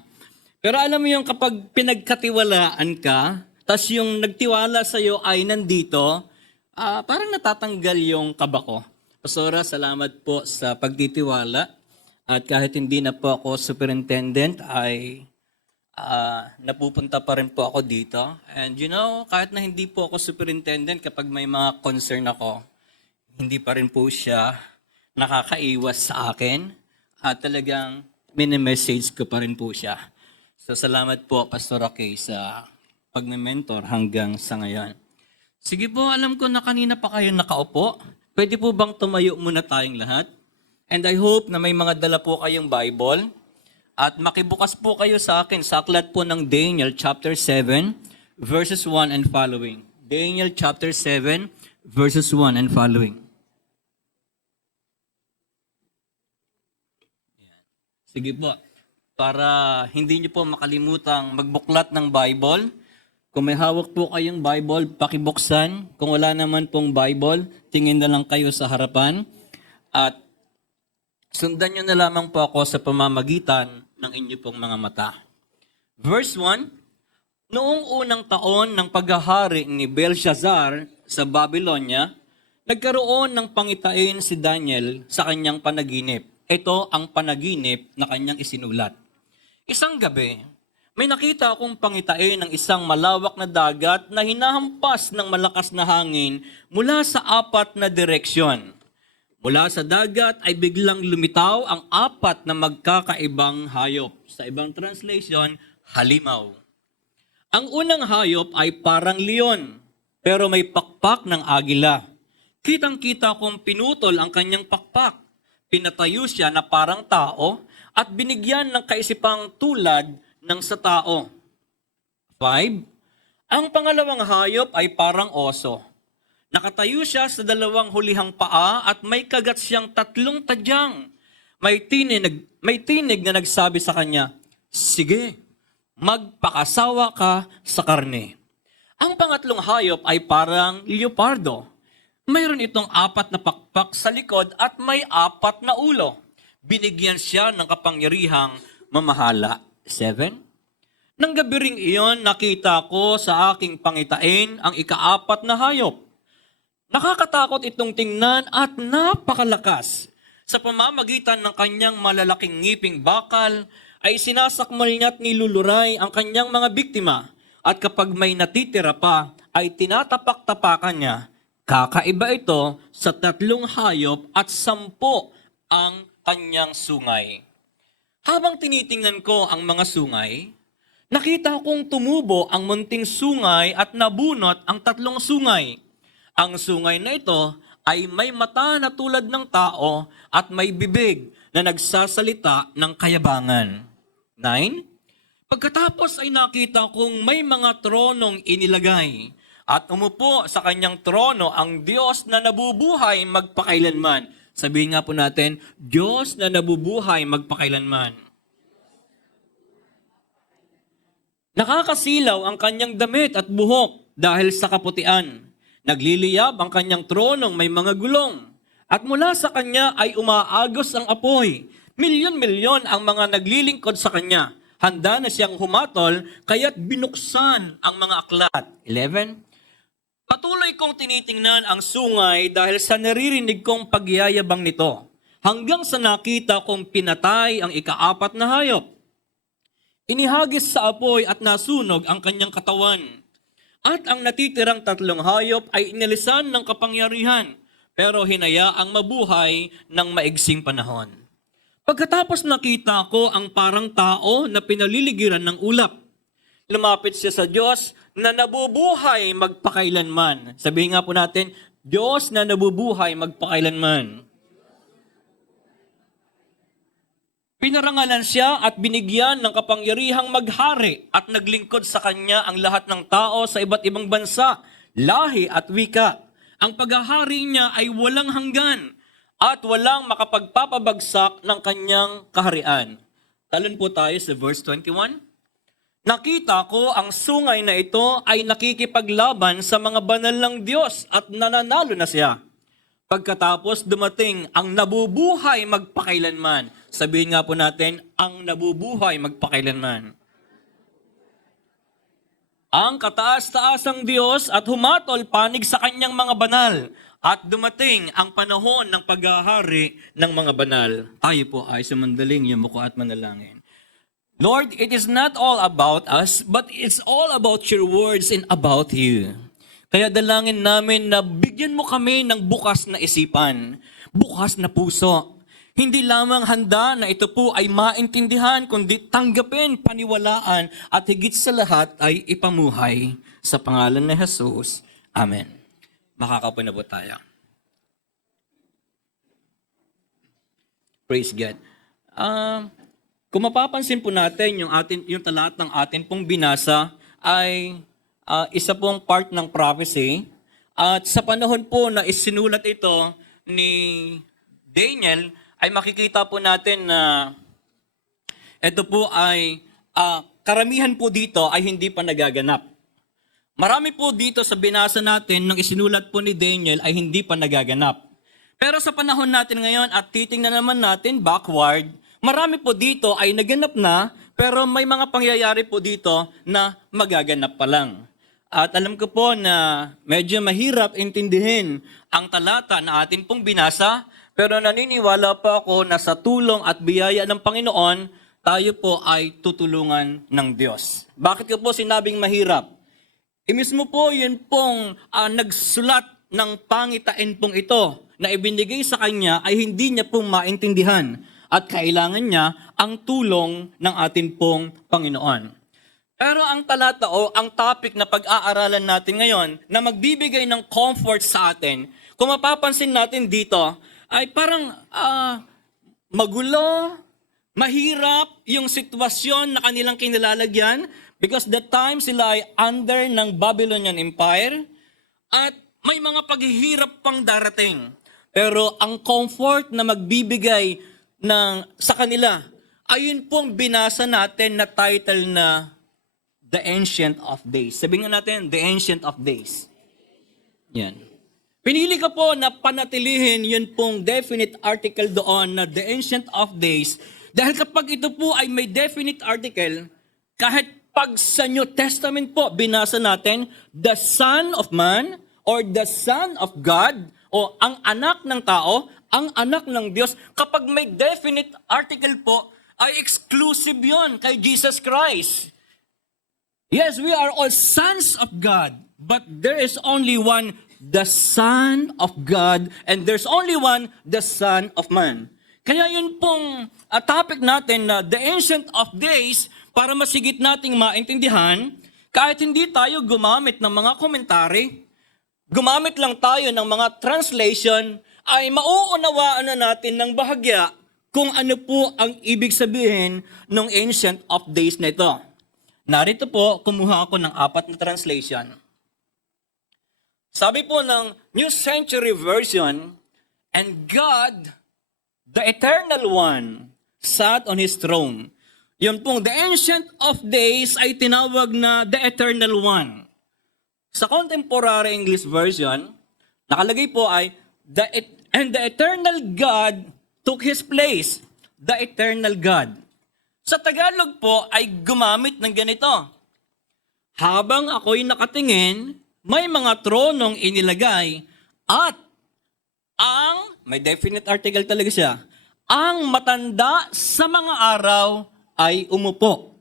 Pero alam mo yung kapag pinagkatiwalaan ka, tas yung nagtiwala sa'yo ay nandito, parang natatanggal yung kaba ko. Pastora, salamat po sa pagtitiwala. At kahit hindi na po ako superintendent, ay napupunta pa rin po ako dito. And you know, kahit na hindi po ako superintendent, kapag may mga concern ako, hindi pa rin po siya nakakaiwas sa akin at talagang mini-message ko pa rin po siya. So salamat po, Pastor Kay, sa pag-mentor hanggang sa ngayon. Sige po, alam ko na kanina pa kayo nakaupo. Pwede po bang tumayo muna tayong lahat? And I hope na may mga dala po kayong Bible at makibukas po kayo sa akin sa aklat po ng Daniel chapter 7 verses 1 and following. Daniel chapter 7 verses 1 and following. Sige po, para hindi niyo po makalimutang magbuklat ng Bible. Kung may hawak po kayong Bible, pakibuksan. Kung wala naman pong Bible, tingin na lang kayo sa harapan. At sundan niyo na lamang po ako sa pamamagitan ng inyo pong mga mata. Verse 1, noong unang taon ng paghahari ni Belshazzar sa Babylonia, Nagkaroon ng pangitain si Daniel sa kanyang panaginip. Ito ang panaginip na kanyang isinulat. Isang gabi, may nakita akong pangitain ng isang malawak na dagat na hinahampas ng malakas na hangin mula sa 4 na direksyon. Mula sa dagat ay biglang lumitaw ang 4 na magkakaibang hayop. Sa ibang translation, halimaw. Ang unang hayop ay parang leon, pero may pakpak ng agila. Kitang-kita kong pinutol ang kanyang pakpak. Pinatayo siya na parang tao at binigyan ng kaisipang tulad ng sa tao. 5. Ang pangalawang hayop ay parang oso. Nakatayo siya sa 2 hulihang paa at may kagat siyang 3 tadyang. May tinig na nagsabi sa kanya, "Sige, magpakasawa ka sa karne." Ang pangatlong hayop ay parang leopardo. Mayroon itong 4 na pakpak sa likod at may 4 na ulo. Binigyan siya ng kapangyarihang mamahala. 7. Nang gabi ring iyon, nakita ko sa aking pangitain ang ika-4 na hayop. Nakakatakot itong tingnan at napakalakas. Sa pamamagitan ng kanyang malalaking ngiping bakal, ay sinasakmal niya at niluluray ang kanyang mga biktima. At kapag may natitira pa, ay tinatapak-tapakan niya. Kakaiba ito sa 3 hayop at 10 ang kanyang sungay. Habang tinitingnan ko ang mga sungay, nakita kong tumubo ang munting sungay at nabunot ang 3 sungay. Ang sungay na ito ay may mata na tulad ng tao at may bibig na nagsasalita ng kayabangan. 9. Pagkatapos ay nakita kong may mga tronong inilagay at umupo sa kanyang trono ang Diyos na nabubuhay magpakailanman. Sabihin nga po natin, Diyos na nabubuhay magpakailanman. Nakakasilaw ang kanyang damit at buhok dahil sa kaputian. Nagliliyab ang kanyang tronong may mga gulong. At mula sa kanya ay umaagos ang apoy. Milyon-milyon ang mga naglilingkod sa kanya. Handa na siyang humatol, kaya't binuksan ang mga aklat. 11. Patuloy kong tinitingnan ang sungay dahil sa naririnig kong pagyayabang nito. Hanggang sa nakita kong pinatay ang ika-4 na hayop. Inihagis sa apoy at nasunog ang kanyang katawan. At ang natitirang 3 hayop ay inilisan ng kapangyarihan, pero hinayaang mabuhay ng maigsing panahon. Pagkatapos nakita ko ang parang tao na pinaliligiran ng ulap. Lumapit siya sa Diyos na nabubuhay magpakailanman. Sabihin nga po natin, Diyos na nabubuhay magpakailanman. Pinarangalan siya at binigyan ng kapangyarihang maghari at naglingkod sa kanya ang lahat ng tao sa iba't ibang bansa, lahi at wika. Ang paghahari niya ay walang hanggan at walang makapagpapabagsak ng kanyang kaharian. Talon po tayo sa verse 21. Nakita ko ang sungay na ito ay nakikipaglaban sa mga banal ng Diyos at nananalo na siya. Pagkatapos dumating ang nabubuhay magpakailanman. Sabihin nga po natin, ang nabubuhay magpakailanman. Ang kataas-taasang Diyos at humatol panig sa kanyang mga banal. At dumating ang panahon ng paghahari ng mga banal. Tayo po ay sumandaling yumuko at manalangin. Lord, it is not all about us, but it's all about your words and about you. Kaya dalangin namin na bigyan mo kami ng bukas na isipan, bukas na puso. Hindi lamang handa na ito po ay maintindihan, kundi tanggapin, paniwalaan, at higit sa lahat ay ipamuhay. Sa pangalan ni Jesus. Amen. Makakaupo na po tayo. Praise God. Kung mapapansin po natin, yung talat ng atin pong binasa ay isa pong part ng prophecy. At sa panahon po na isinulat ito ni Daniel, ay makikita po natin na ito po ay karamihan po dito ay hindi pa nagaganap. Marami po dito sa binasa natin nung isinulat po ni Daniel ay hindi pa nagaganap. Pero sa panahon natin ngayon at titingnan naman natin backward, marami po dito ay naganap na, pero may mga pangyayari po dito na magaganap pa lang. At alam ko po na medyo mahirap intindihin ang talata na atin pong binasa, pero naniniwala po ako na sa tulong at biyaya ng Panginoon, tayo po ay tutulungan ng Diyos. Bakit ko po sinabing mahirap? Mismo po yun pong nagsulat ng pangitain pong ito na ibinigay sa kanya ay hindi niya pong maintindihan at kailangan niya ang tulong ng atin pong Panginoon. Pero ang talata o ang topic na pag-aaralan natin ngayon na magbibigay ng comfort sa atin, kung mapapansin natin dito, ay parang magulo, mahirap yung sitwasyon na kanilang kinilalagyan because that time sila ay under ng Babylonian Empire at may mga paghihirap pang darating. Pero ang comfort na magbibigay sa kanila, ayun pong binasa natin na title na The Ancient of Days. Sabihin nga natin, The Ancient of Days. Yan. Pinili ko po na panatilihin yun pong definite article doon na The Ancient of Days. Dahil kapag ito po ay may definite article, kahit pag sa New Testament po, binasa natin, the Son of Man or the Son of God o ang anak ng tao, ang anak ng Diyos, kapag may definite article po, ay exclusive yun kay Jesus Christ. Yes, we are all sons of God, but there is only one, the Son of God, and there's only one, the Son of Man. Kaya yun pong topic natin na The Ancient of Days, para masigit nating maintindihan, kahit hindi tayo gumamit ng mga komentary, gumamit lang tayo ng mga translation, ay mauunawaan na natin ng bahagya kung ano po ang ibig sabihin ng Ancient of Days na ito. Narito po, kumuha ako ng 4 na translation. Sabi po ng New Century Version, and God, the Eternal One, sat on His throne. Yun pong, the Ancient of Days ay tinawag na the Eternal One. Sa Contemporary English Version, nakalagay po ay, and the Eternal God took His place, the Eternal God. Sa Tagalog po ay gumamit ng ganito. Habang ako'y nakatingin, may mga tronong inilagay at may definite article talaga siya, ang matanda sa mga araw ay umupo.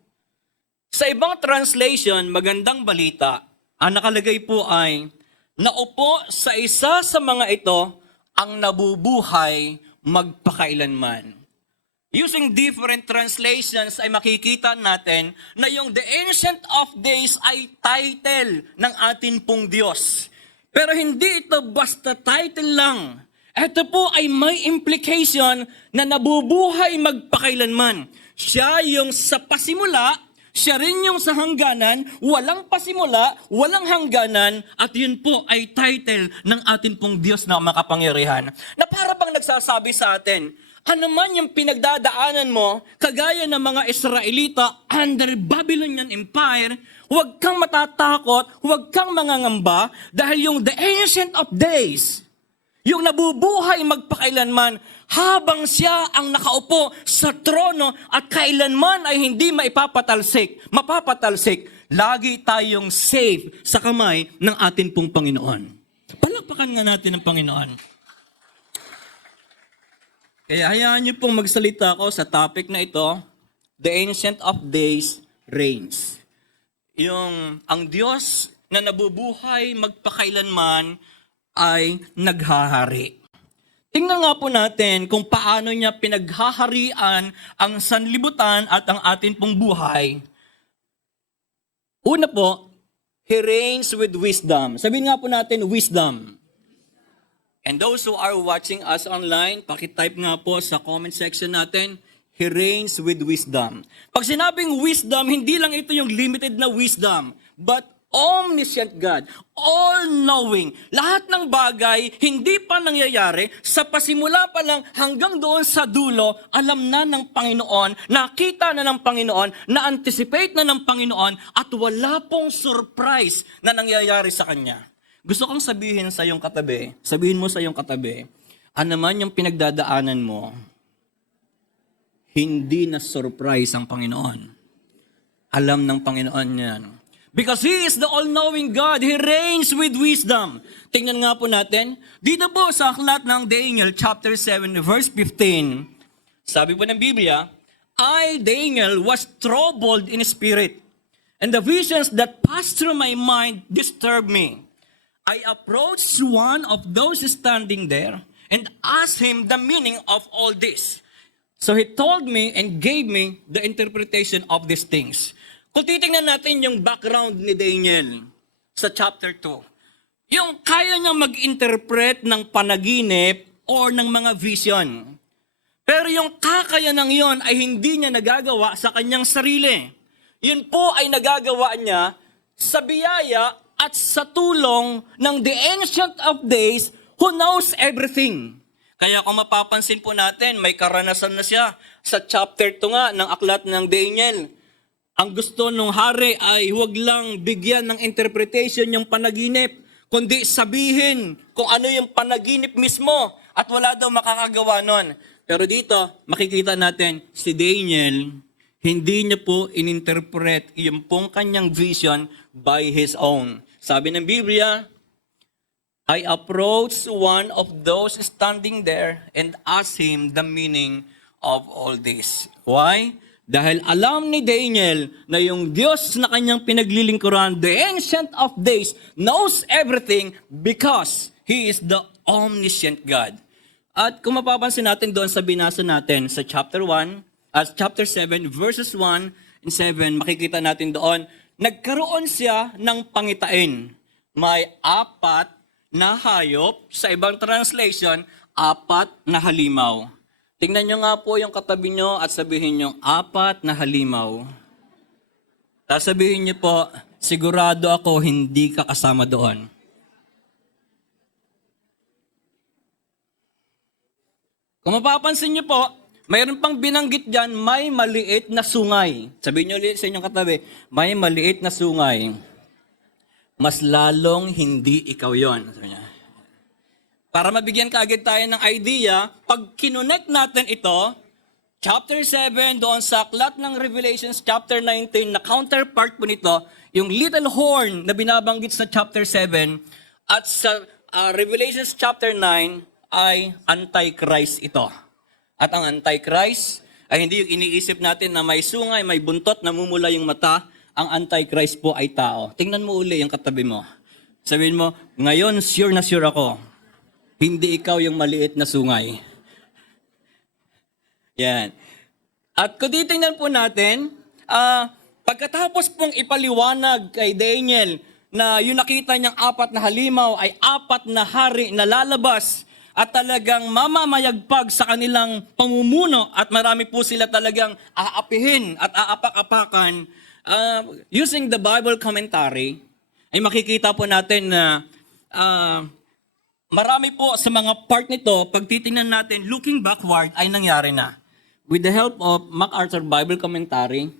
Sa ibang translation, magandang balita, ang nakalagay po ay, naupo sa isa sa mga ito ang nabubuhay magpakailanman. Using different translations ay makikita natin na yung The Ancient of Days ay title ng atin pong Diyos. Pero hindi ito basta title lang. Ito po ay may implication na nabubuhay magpakailanman. Siya yung sa pasimula, siya rin yung sa hangganan, walang pasimula, walang hangganan, at yun po ay title ng atin pong Diyos na makapangyarihan. Na para bang nagsasabi sa atin, ano man yung pinagdadaanan mo, kagaya ng mga Israelita under Babylonian Empire, huwag kang matatakot, huwag kang mangangamba, dahil yung The Ancient of Days, yung nabubuhay magpakailanman, habang siya ang nakaupo sa trono at kailanman ay hindi mapapatalsik, lagi tayong safe sa kamay ng atin pong Panginoon. Palakpakan nga natin ang Panginoon. Kaya hayaan niyo pong magsalita ako sa topic na ito, The Ancient of Days reigns. Ang Diyos na nabubuhay magpakailanman ay naghahari. Tingnan nga po natin kung paano niya pinaghaharian ang sanlibutan at ang atin pong buhay. Una po, He reigns with wisdom. Sabihin nga po natin, wisdom. And those who are watching us online, pakitype nga po sa comment section natin, He reigns with wisdom. Pag sinabing wisdom, hindi lang ito yung limited na wisdom, but omniscient God, all-knowing. Lahat ng bagay, hindi pa nangyayari, sa pasimula pa lang hanggang doon sa dulo, alam na ng Panginoon, nakita na ng Panginoon, na-anticipate na ng Panginoon, at wala pong surprise na nangyayari sa Kanya. Gusto kong sabihin sa iyong katabi, sabihin mo sa iyong katabi, ano man yung pinagdadaanan mo, hindi na surprise ang Panginoon. Alam ng Panginoon yan. Because He is the all-knowing God. He reigns with wisdom. Tingnan nga po natin. Dito po sa aklat ng Daniel chapter 7 verse 15. Sabi po ng Biblia, I, Daniel, was troubled in spirit, and the visions that passed through my mind disturbed me. I approached one of those standing there and asked him the meaning of all this. So he told me and gave me the interpretation of these things. Kung titingnan natin yung background ni Daniel sa chapter 2, yung kaya niyang mag-interpret ng panaginip or ng mga vision. Pero yung kakayanang yon ay hindi niya nagagawa sa kanyang sarili. Yun po ay nagagawa niya sa biyaya at sa tulong ng the Ancient of Days who knows everything. Kaya kung mapapansin po natin, may karanasan na siya sa chapter 2 nga ng aklat ng Daniel. Ang gusto ng hari ay huwag lang bigyan ng interpretation yung panaginip, kundi sabihin kung ano yung panaginip mismo at wala daw makakagawa nun. Pero dito, makikita natin, si Daniel, hindi niya po ininterpret yung pong kanyang vision by his own. Sabi ng Biblia, I approached one of those standing there and asked him the meaning of all this. Why? Dahil alam ni Daniel na yung Diyos na kanyang pinaglilingkuran, the Ancient of Days, knows everything because He is the omniscient God. At kung mapapansin natin doon sa binasa natin sa chapter 1, chapter 7, verses 1 and 7, makikita natin doon, nagkaroon siya ng pangitain. May 4 na hayop, sa ibang translation, 4 na halimaw. Tingnan nyo nga po yung katabi nyo at sabihin nyo, 4 na halimaw. Tapos sabihin nyo po, sigurado ako hindi ka kasama doon. Kung mapapansin nyo po, mayroon pang binanggit dyan, may maliit na sungay. Sabihin nyo ulit sa inyong katabi, may maliit na sungay. Mas lalong hindi ikaw yon. Sabi niya. Para mabigyan kaagad tayo ng idea, pag kinonect natin ito, chapter 7, doon sa aklat ng Revelations, chapter 19, na counterpart po nito, yung little horn na binabanggit sa chapter 7, at sa Revelations chapter 9, ay Antichrist ito. At ang Antichrist ay hindi yung iniisip natin na may sungay, may buntot, namumula yung mata. Ang Antichrist po ay tao. Tingnan mo uli yung katabi mo. Sabihin mo, ngayon sure na sure ako. Hindi ikaw yung maliit na sungay. Yan. At kung titingnan po natin, pagkatapos pong ipaliwanag kay Daniel na yung nakita niyang 4 na halimaw ay 4 na hari na lalabas at talagang mamamayagpag sa kanilang pamumuno at marami po sila talagang aapihin at aapak-apakan, using the Bible commentary, ay makikita po natin na marami po sa mga part nito, pag titingnan natin, looking backward, ay nangyari na. With the help of MacArthur Bible Commentary,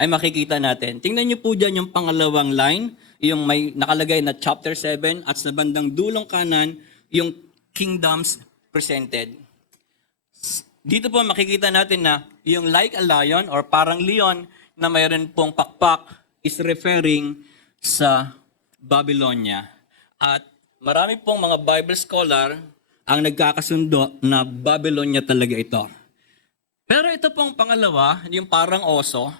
ay makikita natin. Tingnan niyo po dyan yung pangalawang line, yung may nakalagay na chapter 7, at sa bandang dulong kanan, yung kingdoms presented. Dito po makikita natin na yung like a lion or parang leon na mayroon pong pakpak is referring sa Babylonia. At marami pong mga Bible scholar ang nagkakasundo na Babylonia talaga ito. Pero ito pong pangalawa, yung parang oso,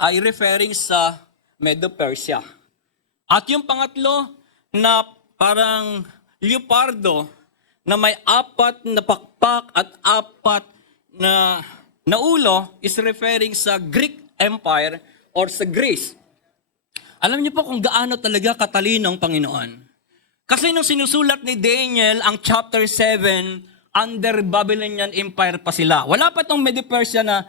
ay referring sa Medo-Persia. At yung pangatlo na parang leopardo na may 4 na pakpak at 4 na ulo is referring sa Greek Empire or sa Greece. Alam niyo po kung gaano talaga katalino ang Panginoon. Kasi nung sinusulat ni Daniel ang chapter 7, under Babylonian Empire pa sila. Wala pa itong Medo-Persia na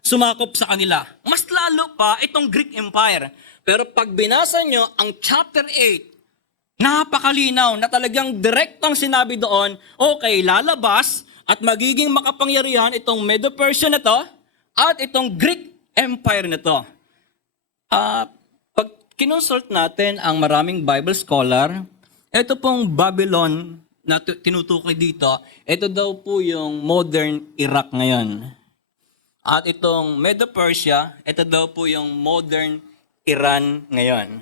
sumakop sa kanila. Mas lalo pa itong Greek Empire. Pero pag binasa nyo ang chapter 8, napakalinaw na talagang direktang sinabi doon, okay, lalabas at magiging makapangyarihan itong Medo-Persia na to at itong Greek Empire na to. Pag kinonsult natin ang maraming Bible scholar, ito pong Babylon na tinutukoy dito, ito daw po yung modern Iraq ngayon. At itong Medo-Persia, ito daw po yung modern Iran ngayon.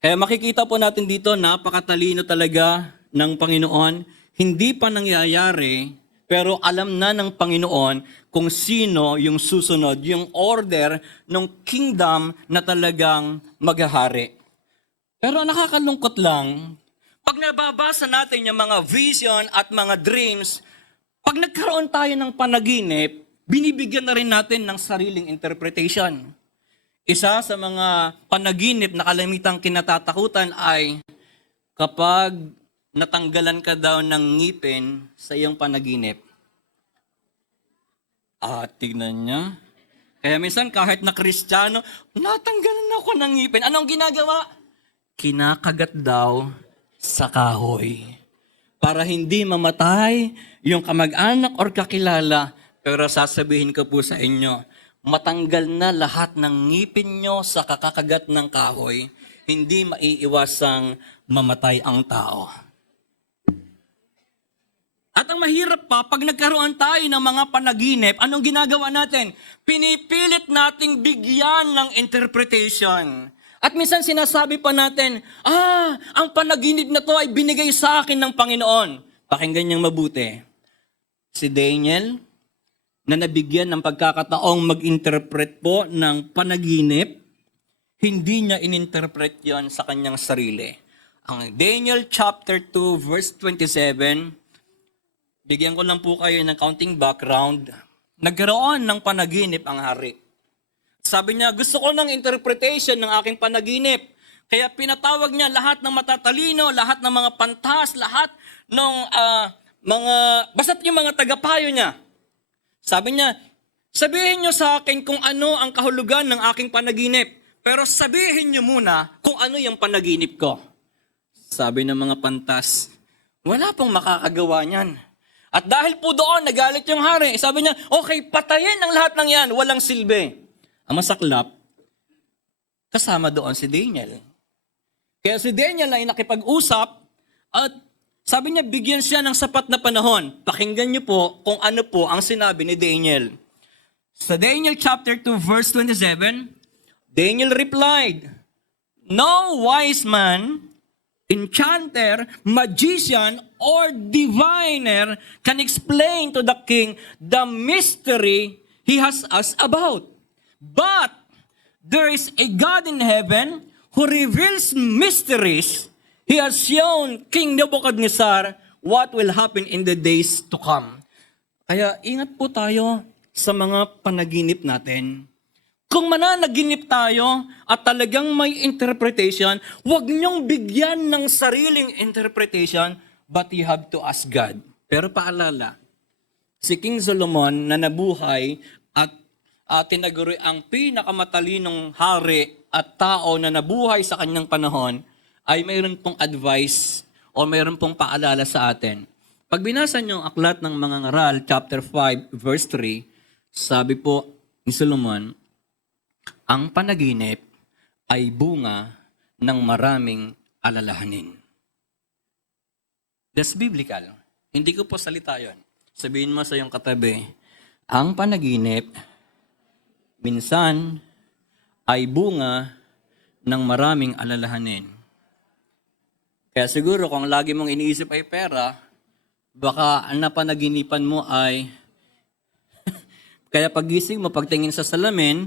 Kaya makikita po natin dito, napakatalino talaga ng Panginoon. Hindi pa nangyayari, pero alam na ng Panginoon kung sino yung susunod, yung order ng kingdom na talagang maghahari. Pero nakakalungkot lang, pag nababasa natin yung mga vision at mga dreams, pag nagkaroon tayo ng panaginip, binibigyan na rin natin ng sariling interpretation. Isa sa mga panaginip na kalamitang kinatatakutan ay kapag natanggalan ka daw ng ngipin sa iyong panaginip. Tignan niya. Kaya minsan kahit na Kristiyano, natanggalan ako ng ngipin. Anong ginagawa? Kinakagat daw sa kahoy. Para hindi mamatay yung kamag-anak or kakilala. Pero sasabihin ko po sa inyo, matanggal na lahat ng ngipin nyo sa kakakagat ng kahoy, hindi maiiwasang mamatay ang tao. At ang mahirap pa, pag nagkaroon tayo ng mga panaginip, anong ginagawa natin? Pinipilit nating bigyan ng interpretation. At minsan sinasabi pa natin, ang panaginip na to ay binigay sa akin ng Panginoon. Pakinggan niyang mabuti. Si Daniel, na nabigyan ng pagkakataong mag-interpret po ng panaginip, hindi niya ininterpret yon sa kanyang sarili. Ang Daniel chapter 2 verse 27, bigyan ko lang po kayo ng counting background. Nagkaroon ng panaginip ang hari. Sabi niya, gusto ko ng interpretation ng aking panaginip. Kaya pinatawag niya lahat ng matatalino, lahat ng mga pantas, lahat ng basta't yung mga tagapayo niya. Sabi niya, sabihin niyo sa akin kung ano ang kahulugan ng aking panaginip. Pero sabihin niyo muna kung ano yung panaginip ko. Sabi ng mga pantas, wala pong makakagawa niyan. At dahil po doon, nagalit yung hari. Sabi niya, okay, patayin ang lahat ng yan, walang silbi. Ang masaklap, kasama doon si Daniel. Kaya si Daniel ay nakipag-usap at sabi niya, bigyan siya ng sapat na panahon. Pakinggan niyo po kung ano po ang sinabi ni Daniel. Sa Daniel chapter 2 verse 27, Daniel replied, no wise man, enchanter, magician, or diviner can explain to the king the mystery he has us about. But there is a God in heaven who reveals mysteries. He has shown King Nebuchadnezzar what will happen in the days to come. Kaya ingat po tayo sa mga panaginip natin. Kung mananaginip tayo at talagang may interpretation, huwag niyong bigyan ng sariling interpretation, but you have to ask God. Pero paalala, si King Solomon na nabuhay at tinaguri ang pinakamatalinong hari at tao na nabuhay sa kanyang panahon, ay mayroon pong advice o mayroon pong paalala sa atin. Pag binasa niyo ang aklat ng mga ngaral, chapter 5, verse 3, sabi po ni Solomon, ang panaginip ay bunga ng maraming alalahanin. That's biblical. Hindi ko po salita yun. Sabihin mo sa iyong katabi, ang panaginip minsan ay bunga ng maraming alalahanin. Kaya siguro kung lagi mong iniisip ay pera, baka ang napanaginipan mo ay kaya pagising mo, pagtingin sa salamin,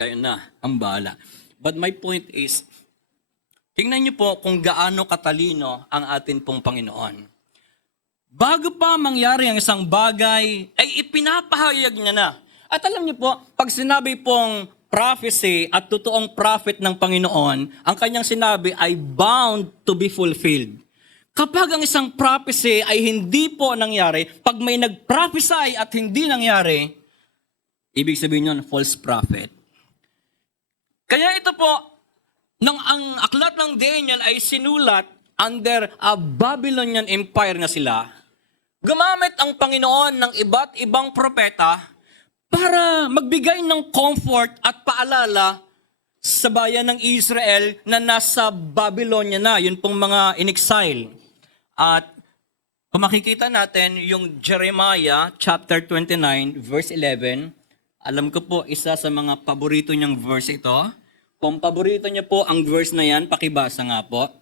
kayo na, ang bahala. But my point is, tingnan niyo po kung gaano katalino ang atin pong Panginoon. Bago pa mangyari ang isang bagay, ay ipinapahayag niya na. At alam niyo po, pag sinabi pong prophecy at totoong prophet ng Panginoon, ang kanyang sinabi ay bound to be fulfilled. Kapag ang isang prophecy ay hindi po nangyari, pag may nag-prophesy at hindi nangyari, ibig sabihin yun, false prophet. Kaya ito po, nang ang aklat ng Daniel ay sinulat under a Babylonian Empire na sila, gumamit ang Panginoon ng iba't ibang propeta para magbigay ng comfort at paalala sa bayan ng Israel na nasa Babylonia na, yun pong mga in-exile. At kung makikita natin yung Jeremiah chapter 29 verse 11, Alam ko po, isa sa mga paborito niyang verse ito. Kung paborito niya po ang verse na yan, pakibasa nga po.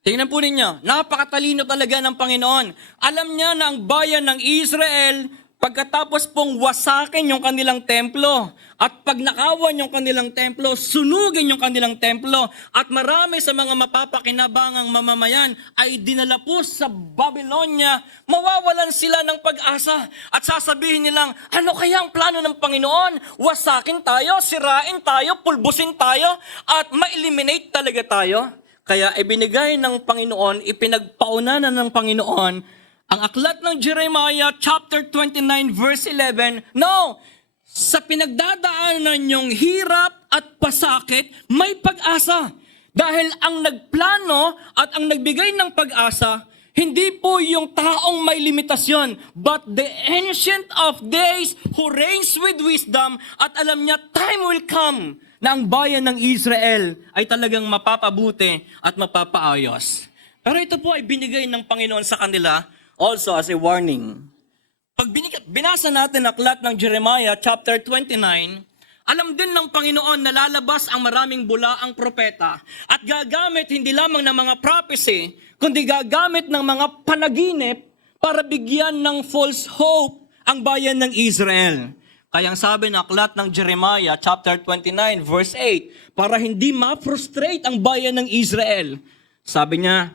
Tingnan po ninyo, napakatalino talaga ng Panginoon. Alam niya na ang bayan ng Israel, pagkatapos pong wasakin yung kanilang templo, at pag nakawan yung kanilang templo, sunugin yung kanilang templo, at marami sa mga mapapakinabangang mamamayan ay dinala po sa Babylonia, mawawalan sila ng pag-asa. At sasabihin nilang, ano kaya ang plano ng Panginoon? Wasakin tayo, sirain tayo, pulbusin tayo, at ma-eliminate talaga tayo. Kaya ibinigay ng Panginoon, ipinagpaunanan ng Panginoon, ang aklat ng Jeremiah chapter 29 verse 11, no, sa pinagdadaanan niyong hirap at pasakit, may pag-asa. Dahil ang nagplano at ang nagbigay ng pag-asa, hindi po yung taong may limitasyon, but the Ancient of Days who reigns with wisdom, at alam niya, time will come na ang bayan ng Israel ay talagang mapapabuti at mapapaayos. Pero ito po ay binigay ng Panginoon sa kanila also as a warning. Pag binasa natin ang aklat ng Jeremiah chapter 29, alam din ng Panginoon na lalabas ang maraming bulaang propeta at gagamit hindi lamang ng mga prophecy, kundi gagamit ng mga panaginip para bigyan ng false hope ang bayan ng Israel. Kaya ang sabi ng aklat ng Jeremiah chapter 29 verse 8, para hindi ma-frustrate ang bayan ng Israel, sabi niya,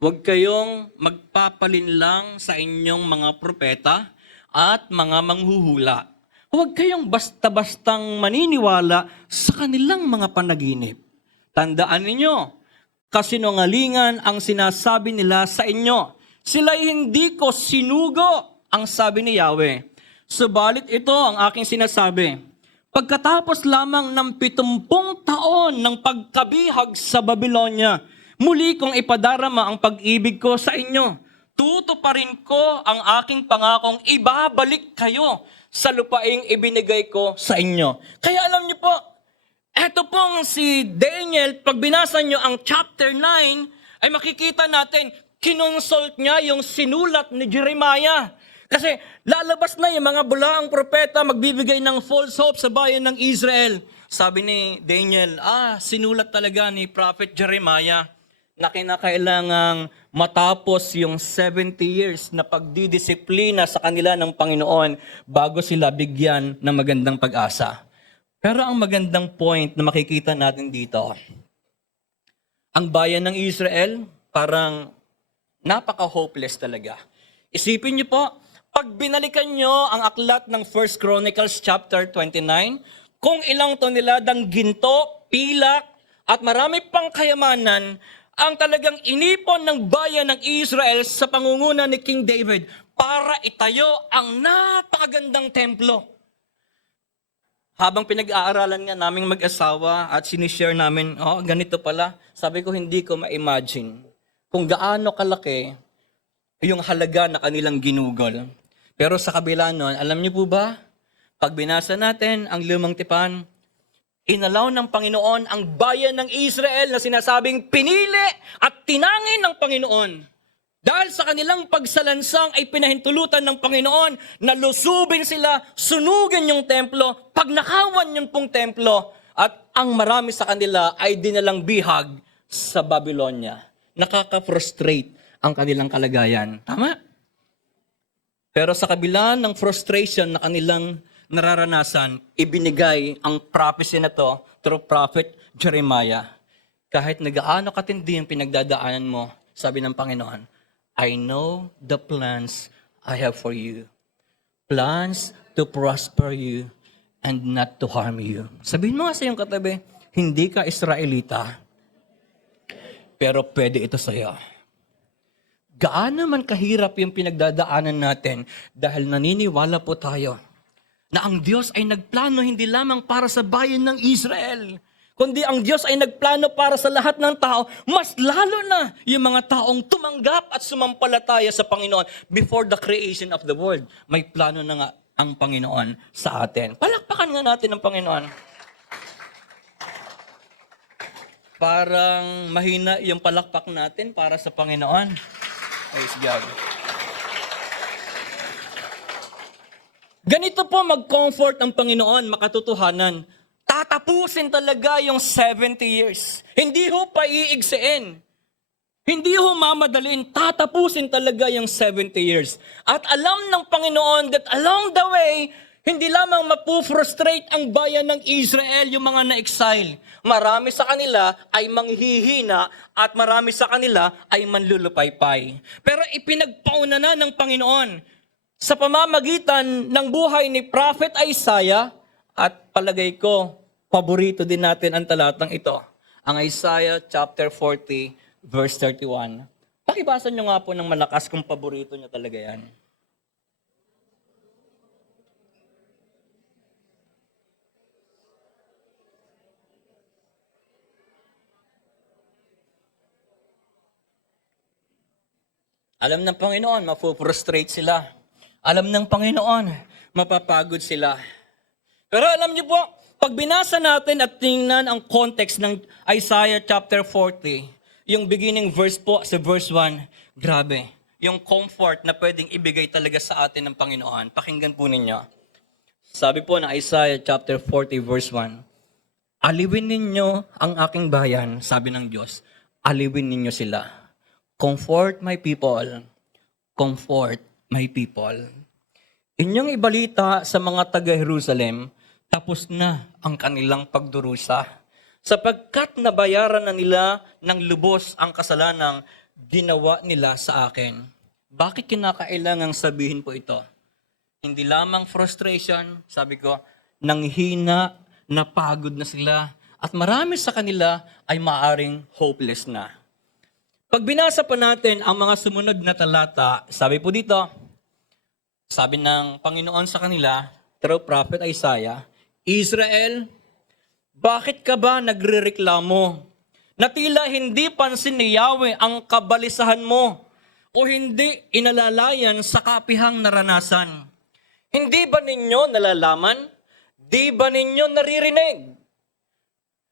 huwag kayong magpapalinlang sa inyong mga propeta at mga manghuhula. Huwag kayong basta-bastang maniniwala sa kanilang mga panaginip. Tandaan ninyo, kasinungalingan ang sinasabi nila sa inyo. Sila'y hindi ko sinugo, ang sabi ni Yahweh. Subalit ito ang aking sinasabi. Pagkatapos lamang ng 70 taon ng pagkabihag sa Babylonia, muli kong ipadarama ang pag-ibig ko sa inyo. Tutuparin ko ang aking pangakong ibabalik kayo sa lupaing ibinigay ko sa inyo. Kaya alam niyo po, eto pong si Daniel, pag binasa niyo ang chapter 9, ay makikita natin, kinonsult niya yung sinulat ni Jeremiah. Kasi lalabas na yung mga bulaang propeta magbibigay ng false hope sa bayan ng Israel. Sabi ni Daniel, sinulat talaga ni Prophet Jeremiah na kinakailangang matapos yung 70 years na pagdidisiplina sa kanila ng Panginoon bago sila bigyan ng magandang pag-asa. Pero ang magandang point na makikita natin dito, ang bayan ng Israel parang napaka-hopeless talaga. Isipin niyo po, pag binalikan nyo ang aklat ng 1 Chronicles chapter 29, kung ilang toneladang ginto, pilak, at marami pang kayamanan, ang talagang inipon ng bayan ng Israel sa pangunguna ni King David para itayo ang napakagandang templo. Habang pinag-aaralan nga naming mag-asawa at sinishare namin, ganito pala, sabi ko hindi ko ma-imagine kung gaano kalaki yung halaga na kanilang ginugol. Pero sa kabila nun, alam niyo po ba, pag binasa natin ang Lumang Tipan, inalaw ng Panginoon ang bayan ng Israel na sinasabing pinili at tinangin ng Panginoon. Dahil sa kanilang pagsalansang ay pinahintulutan ng Panginoon na lusubin sila, sunugin yung templo, pagnakawan yung pong templo, at ang marami sa kanila ay dinalang bihag sa Babylonia. Nakaka-frustrate ang kanilang kalagayan. Tama? Pero sa kabila ng frustration na kanilang nararanasan, ibinigay ang prophecy na to through Prophet Jeremiah. Kahit nagaano katindi ang pinagdadaanan mo, sabi ng Panginoon, I know the plans I have for you. Plans to prosper you and not to harm you. Sabihin mo nga sa iyong katabi, hindi ka Israelita, pero pwede ito sa iyo. Gaano man kahirap yung pinagdadaanan natin dahil naniniwala po tayo na ang Diyos ay nagplano hindi lamang para sa bayan ng Israel, kundi ang Diyos ay nagplano para sa lahat ng tao, mas lalo na yung mga taong tumanggap at sumampalataya sa Panginoon before the creation of the world. May plano na nga ang Panginoon sa atin. Palakpakan nga natin ang Panginoon. Parang mahina yung palakpak natin para sa Panginoon. Praise God. Ganito po mag-comfort ang Panginoon, makatotohanan. Tatapusin talaga yung 70 years. Hindi ho paiigsiin. Hindi ho mamadalin. Tatapusin talaga yung 70 years. At alam ng Panginoon that along the way, hindi lamang mapufrustrate ang bayan ng Israel, yung mga na-exile. Marami sa kanila ay manghihina at marami sa kanila ay manlulupaypay. Pero ipinagpauna na ng Panginoon sa pamamagitan ng buhay ni Prophet Isaiah at palagay ko, paborito din natin ang talatang ito. Ang Isaiah chapter 40 verse 31. Pakibasa nyo nga po ng malakas kung paborito nyo talaga yan. Alam ng Panginoon, mapufrustrate sila. Alam ng Panginoon, mapapagod sila. Pero alam niyo po, pag binasa natin at tingnan ang context ng Isaiah chapter 40, yung beginning verse po sa verse 1, grabe. Yung comfort na pwedeng ibigay talaga sa atin ng Panginoon. Pakinggan po ninyo. Sabi po ng Isaiah chapter 40 verse 1, aliwin ninyo ang aking bayan, sabi ng Diyos. Aliwin ninyo sila. Comfort my people. Comfort my people. Inyong ibalita sa mga taga-Jerusalem, tapos na ang kanilang pagdurusa. Sapagkat nabayaran na nila ng lubos ang kasalanang ginawa nila sa akin. Bakit kinakailangang sabihin po ito? Hindi lamang frustration, sabi ko, nanghina, napagod na sila, at marami sa kanila ay maaring hopeless na. Pag binasa pa natin ang mga sumunod na talata, sabi po dito, sabi ng Panginoon sa kanila, through Prophet Isaiah, Israel, bakit ka ba nagrereklamo na tila hindi pansin ni Yahweh ang kabalisahan mo o hindi inalalayan sa kapihang naranasan? Hindi ba ninyo nalalaman? Di ba ninyo naririnig?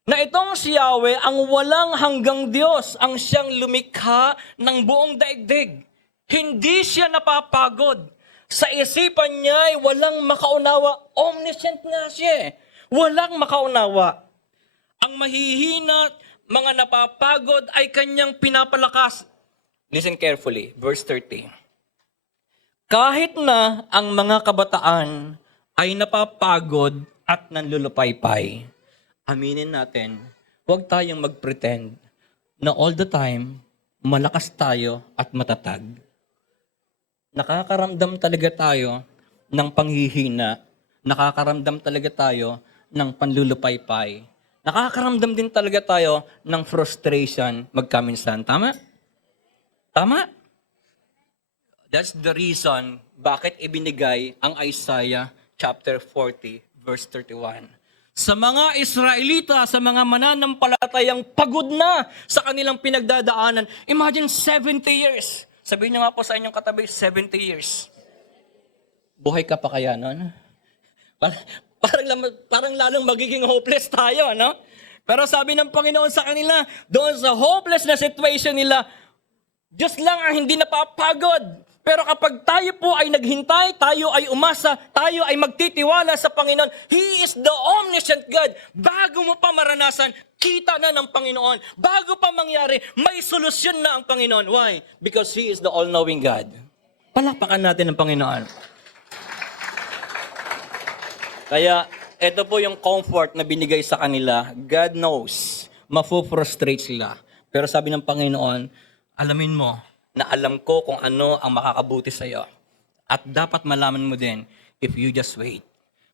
Na itong si Yahweh ang walang hanggang Diyos, ang siyang lumikha ng buong daigdig. Hindi siya napapagod. Sa isipan niya ay walang makaunawa. Omniscient nga siya. Walang makaunawa. Ang mahihina, mga napapagod ay kanyang pinapalakas. Listen carefully, verse 30. Kahit na ang mga kabataan ay napapagod at nanlulupaypay, aminin natin, huwag tayong mag-pretend na all the time, malakas tayo at matatag. Nakakaramdam talaga tayo ng panghihina. Nakakaramdam talaga tayo ng panlulupaypay. Nakakaramdam din talaga tayo ng frustration magkaminsan. Tama? Tama? That's the reason bakit ibinigay ang Isaiah chapter 40 verse 31. Sa mga Israelita, sa mga mananampalatayang pagod na sa kanilang pinagdadaanan. Imagine 70 years. Sabihin niyo nga po sa inyong katabi, 70 years. Buhay ka pa kaya nun? Parang lalong magiging hopeless tayo, no? Pero sabi ng Panginoon sa kanila, doon sa hopeless na situation nila, Diyos lang ang hindi napapagod. Pero kapag tayo po ay naghintay, tayo ay umasa, tayo ay magtitiwala sa Panginoon, He is the omniscient God. Bago mo pa maranasan, kita na ng Panginoon. Bago pa mangyari, may solusyon na ang Panginoon. Why? Because He is the all-knowing God. Palakpakan natin ang Panginoon. Kaya, ito po yung comfort na binigay sa kanila. God knows, mafufrustrate sila. Pero sabi ng Panginoon, alamin mo, na alam ko kung ano ang makakabuti sa iyo. At dapat malaman mo din if you just wait.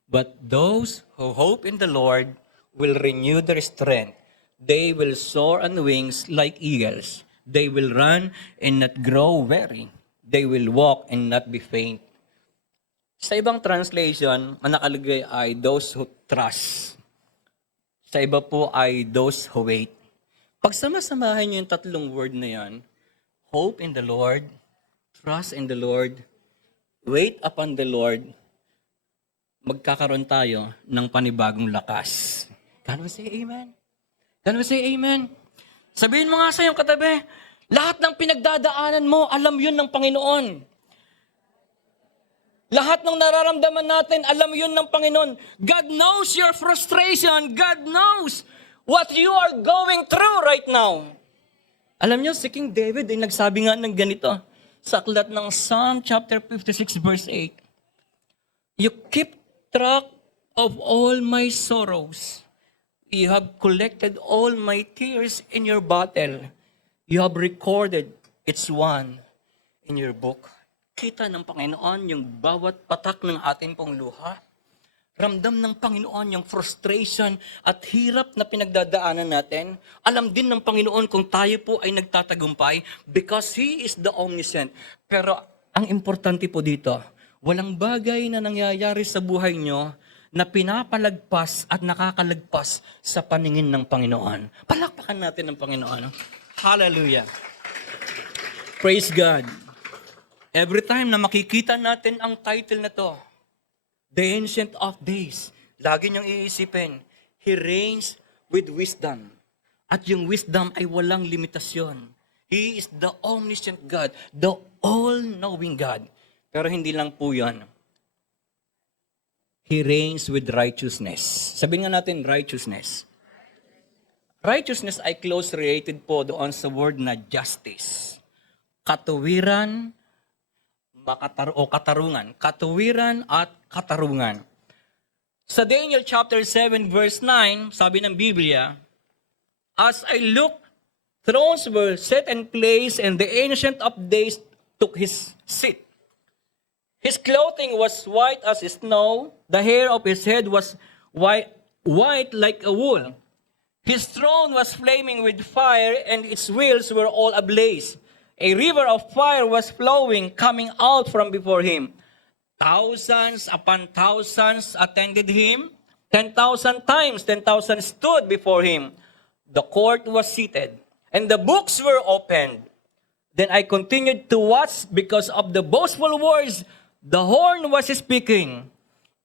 But those who hope in the Lord will renew their strength. They will soar on wings like eagles. They will run and not grow weary. They will walk and not be faint. Sa ibang translation, ang nakalagay ay those who trust. Sa iba po ay those who wait. Pag sama-samahin niyo yung tatlong word na yan, hope in the Lord, trust in the Lord, wait upon the Lord, magkakaroon tayo ng panibagong lakas. Can we say amen? Can we say amen? Sabihin mo nga sa iyong katabi, lahat ng pinagdadaanan mo, alam yun ng Panginoon. Lahat ng nararamdaman natin, alam yun ng Panginoon. God knows your frustration. God knows what you are going through right now. Alam niyo, si King David ay nagsabi nga ng ganito sa aklat ng Psalm chapter 56 verse 8. You keep track of all my sorrows. You have collected all my tears in your bottle. You have recorded each one in your book. Kita ng Panginoon yung bawat patak ng ating pong luha. Ramdam ng Panginoon yung frustration at hirap na pinagdadaanan natin. Alam din ng Panginoon kung tayo po ay nagtatagumpay because He is the omniscient. Pero ang importante po dito, walang bagay na nangyayari sa buhay nyo na pinapalagpas at nakakalagpas sa paningin ng Panginoon. Palakpakan natin ng Panginoon. Hallelujah. Praise God. Every time na makikita natin ang title na to, The Ancient of Days, lagi niyong iisipin, He reigns with wisdom. At yung wisdom ay walang limitasyon. He is the omniscient God, the all-knowing God. Pero hindi lang po yan. He reigns with righteousness. Sabihin nga natin, righteousness. Righteousness ay close related po doon sa word na justice. Katuwiran, katarungan. Katuwiran at katarungan. Sa Daniel chapter 7 verse 9, sabi ng Biblia, As I looked, thrones were set in place and the Ancient of Days took his seat. His clothing was white as snow, the hair of his head was white like a wool. His throne was flaming with fire and its wheels were all ablaze. A river of fire was flowing, coming out from before him. Thousands upon thousands attended him. 10,000 times 10,000 stood before him. The court was seated, and the books were opened. Then I continued to watch because of the boastful words the horn was speaking.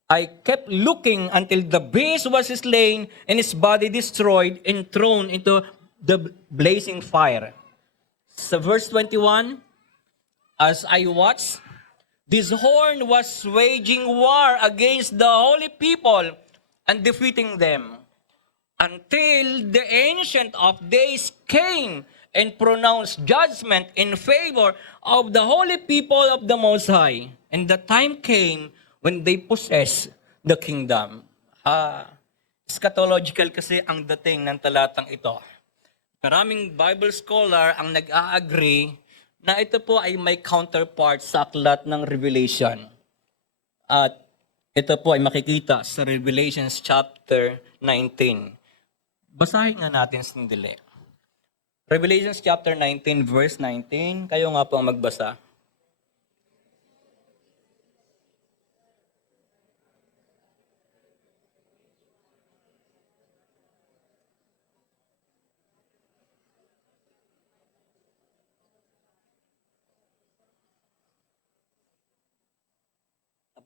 I kept looking until the beast was slain and his body destroyed and thrown into the blazing fire. Sa verse 21, as I watched, this horn was waging war against the holy people and defeating them until the Ancient of Days came and pronounced judgment in favor of the holy people of the Most High. And the time came when they possessed the kingdom. Eschatological kasi ang dating ng talatang ito. Maraming Bible scholar ang nag-a-agree na ito po ay may counterpart sa aklat ng Revelation. At ito po ay makikita sa Revelation chapter 19. Basahin nga natin sandali. Revelation chapter 19 verse 19. Kayo nga po ang magbasa.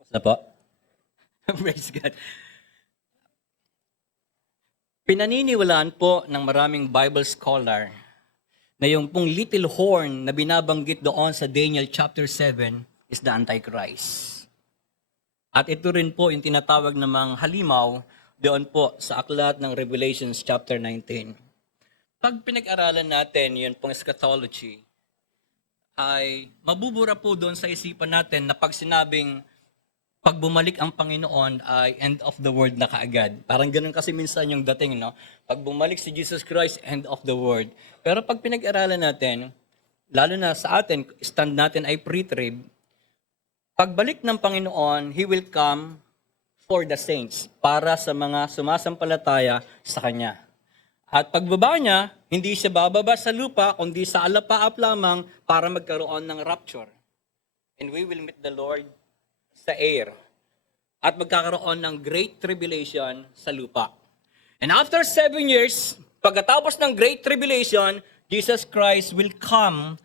Na po? Praise God. Pinaniniwalaan po ng maraming Bible scholar na yung pong little horn na binabanggit doon sa Daniel chapter 7 is the Antichrist. At ito rin po yung tinatawag namang halimaw doon po sa aklat ng Revelation chapter 19. Pag pinag-aralan natin yun pong eschatology, ay mabubura po doon sa isipan natin na pag sinabing pag bumalik ang Panginoon ay end of the world na kaagad. Parang ganun kasi minsan yung dating, no? Pag bumalik si Jesus Christ, end of the world. Pero pag pinag-aralan natin, lalo na sa atin, stand natin ay pre-trib, pagbalik ng Panginoon, He will come for the saints, para sa mga sumasampalataya sa Kanya. At pagbaba niya, hindi siya bababa sa lupa, kundi sa alapaap lamang para magkaroon ng rapture. And we will meet the Lord sa air. At magkakaroon ng great tribulation sa lupa. And after 7 years, pagkatapos ng great tribulation, Jesus Christ will come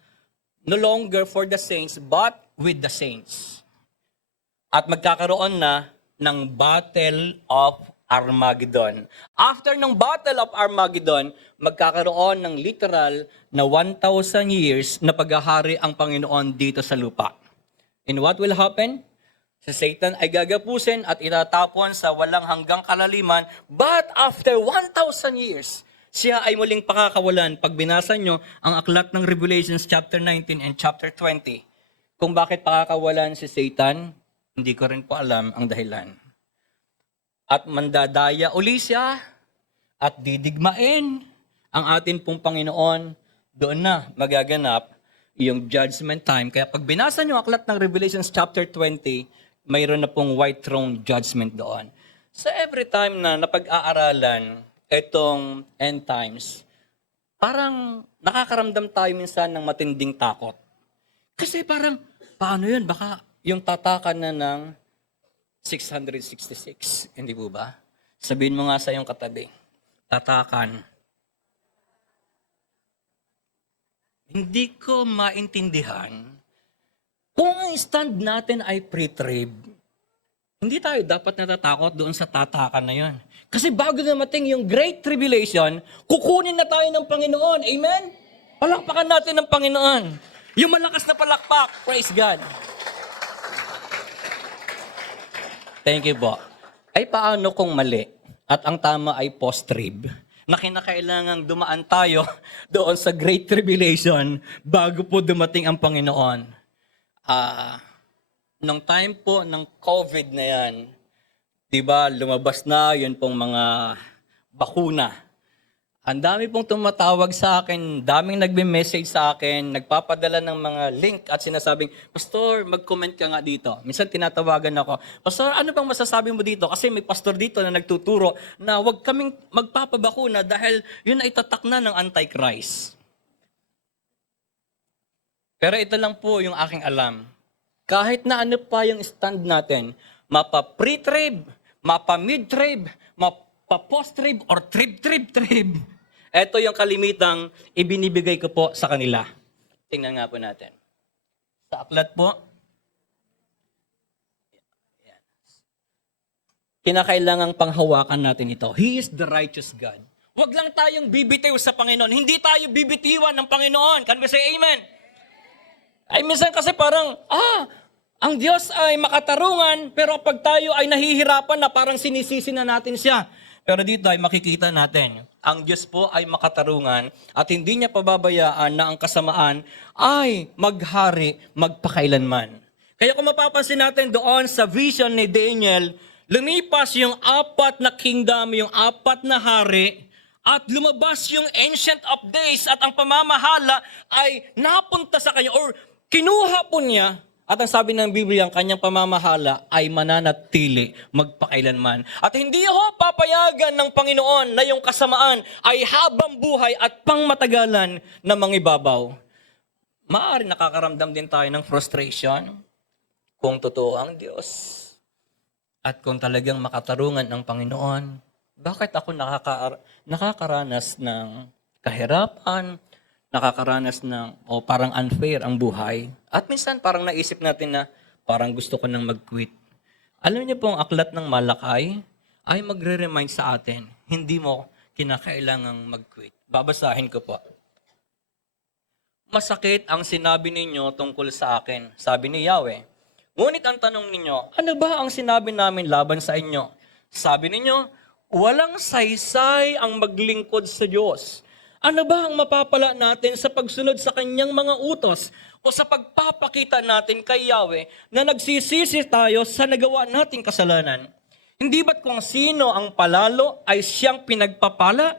no longer for the saints, but with the saints. At magkakaroon na ng Battle of Armageddon. After ng Battle of Armageddon, magkakaroon ng literal na 1,000 years na paghahari ang Panginoon dito sa lupa. And what will happen? Si Satan ay gagapusin at itatapon sa walang hanggang kalaliman. But after 1,000 years, siya ay muling pakakawalan. Pag binasa nyo ang aklat ng Revelations chapter 19 and chapter 20, kung bakit pakakawalan si Satan, hindi ko rin po alam ang dahilan. At mandadaya uli siya at didigmain ang atin pong Panginoon. Doon na magaganap yung judgment time. Kaya pag binasa nyo ang aklat ng Revelations chapter 20, mayroon na pong white throne judgment doon. So every time na napag-aaralan itong end times, parang nakakaramdam tayo minsan ng matinding takot. Kasi parang, paano yun? Baka yung tatakan na ng 666. Hindi po ba? Sabihin mo nga sa iyong katabi, tatakan. Hindi ko maintindihan kung ang stand natin ay pre-trib, hindi tayo dapat natatakot doon sa tatakan na yon. Kasi bago dumating yung Great Tribulation, kukunin na tayo ng Panginoon. Amen? Palakpakan natin ng Panginoon. Yung malakas na palakpak. Praise God. Thank you po. Ay paano kung mali at ang tama ay post-trib? Na kinakailangang dumaan tayo doon sa Great Tribulation bago po dumating ang Panginoon. Nung time po ng COVID na yan, di ba, lumabas na yun pong mga bakuna. Ang dami pong tumatawag sa akin, daming nagme-message sa akin, nagpapadala ng mga link at sinasabing, Pastor, mag-comment ka nga dito. Minsan tinatawagan ako, Pastor, ano bang masasabi mo dito? Kasi may pastor dito na nagtuturo na huwag kaming magpapabakuna dahil yun ay tatak na ng Antichrist. Pero ito lang po yung aking alam. Kahit na ano pa yung stand natin, mapa pre-trib, mapa mid-trib, mapa post-trib, or trib. Ito yung kalimitang ibinibigay ko po sa kanila. Tingnan nga po natin. Sa aklat po, kinakailangang panghawakan natin ito. He is the righteous God. Huwag lang tayong bibitiw sa Panginoon. Hindi tayo bibitiwan ng Panginoon. Can we say amen? Ay minsan kasi parang, ang Diyos ay makatarungan, pero pag tayo ay nahihirapan na parang sinisisi na natin siya. Pero dito ay makikita natin, ang Diyos po ay makatarungan at hindi niya pababayaan na ang kasamaan ay maghari magpakailanman. Kaya kung mapapansin natin doon sa vision ni Daniel, lumipas yung 4 na kingdom, yung 4 na hari, at lumabas yung Ancient of Days at ang pamamahala ay napunta sa kanya or kinuha po niya. At ang sabi ng Biblia, ang kanyang pamamahala ay mananatili magpakailanman. At hindi ho papayagan ng Panginoon na yung kasamaan ay habang buhay at pangmatagalan na mangibabaw. Maaari nakakaramdam din tayo ng frustration kung totoo ang Diyos. At kung talagang makatarungan ng Panginoon, bakit ako nakakaranas ng kahirapan, nakakaranas ng parang unfair ang buhay. At minsan parang naisip natin na parang gusto ko nang mag-quit. Alam niyo po, ang aklat ng Malakay ay magre-remind sa atin, hindi mo kinakailangang mag-quit. Babasahin ko po. Masakit ang sinabi ninyo tungkol sa akin, sabi ni Yahweh. Ngunit ang tanong ninyo, ano ba ang sinabi namin laban sa inyo? Sabi ninyo, walang saysay ang maglingkod sa Diyos. Ano ba ang mapapala natin sa pagsunod sa kanyang mga utos o sa pagpapakita natin kay Yahweh na nagsisisi tayo sa nagawa nating kasalanan? Hindi ba't kung sino ang palalo ay siyang pinagpapala?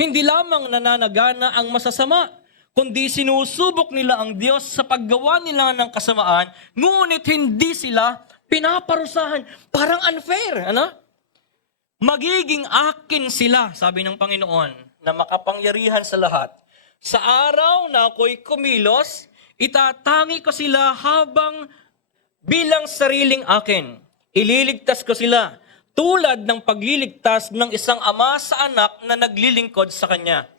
Hindi lamang nananagana ang masasama, kundi sinusubok nila ang Diyos sa paggawa nila ng kasamaan, ngunit hindi sila pinaparusahan. Parang unfair, ano? Magiging akin sila, sabi ng Panginoon, na makapangyarihan sa lahat. Sa araw na ako'y kumilos, itatangi ko sila habang bilang sariling akin. Ililigtas ko sila tulad ng pagliligtas ng isang ama sa anak na naglilingkod sa kanya.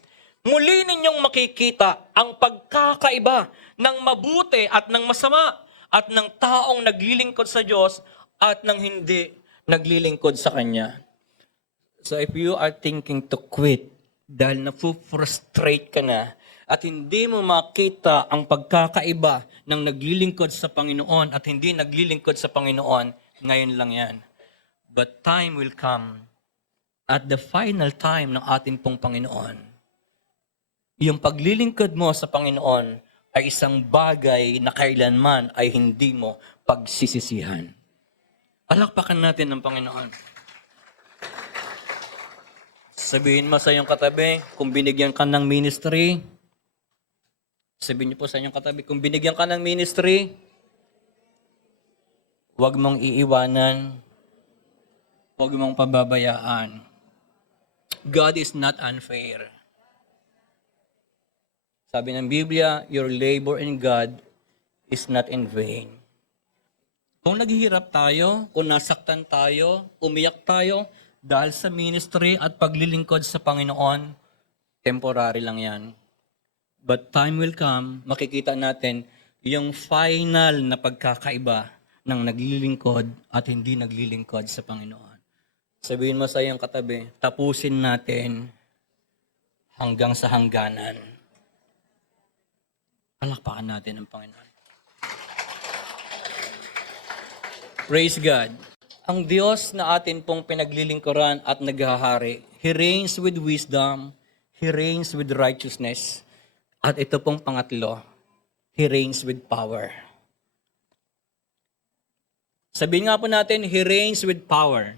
Muli ninyong makikita ang pagkakaiba ng mabuti at ng masama at ng taong naglilingkod sa Diyos at ng hindi naglilingkod sa Kanya. So if you are thinking to quit dahil na-frustrate ka na at hindi mo makita ang pagkakaiba ng naglilingkod sa Panginoon at hindi naglilingkod sa Panginoon, ngayon lang yan. But time will come at the final time ng ating pong Panginoon. Yung paglilingkod mo sa Panginoon ay isang bagay na kailanman ay hindi mo pagsisisihan. Palakpakan natin ng Panginoon. Sabihin mo sa iyong katabi, kung binigyan ka ng ministry, sabihin niyo po sa inyong katabi, kung binigyan ka ng ministry, huwag mong iiwanan, huwag mong pababayaan. God is not unfair. Sabi ng Biblia, your labor in God is not in vain. Kung naghihirap tayo, kung nasaktan tayo, umiyak tayo, dahil sa ministry at paglilingkod sa Panginoon, temporary lang yan. But time will come, makikita natin yung final na pagkakaiba ng naglilingkod at hindi naglilingkod sa Panginoon. Sabihin mo sa iyong katabi, tapusin natin hanggang sa hangganan. Palakpakan natin ang Panginoon. Praise God. Ang Diyos na atin pong pinaglilingkuran at naghahari, He reigns with wisdom, He reigns with righteousness, at ito pong pangatlo, He reigns with power. Sabihin nga po natin, He reigns with power.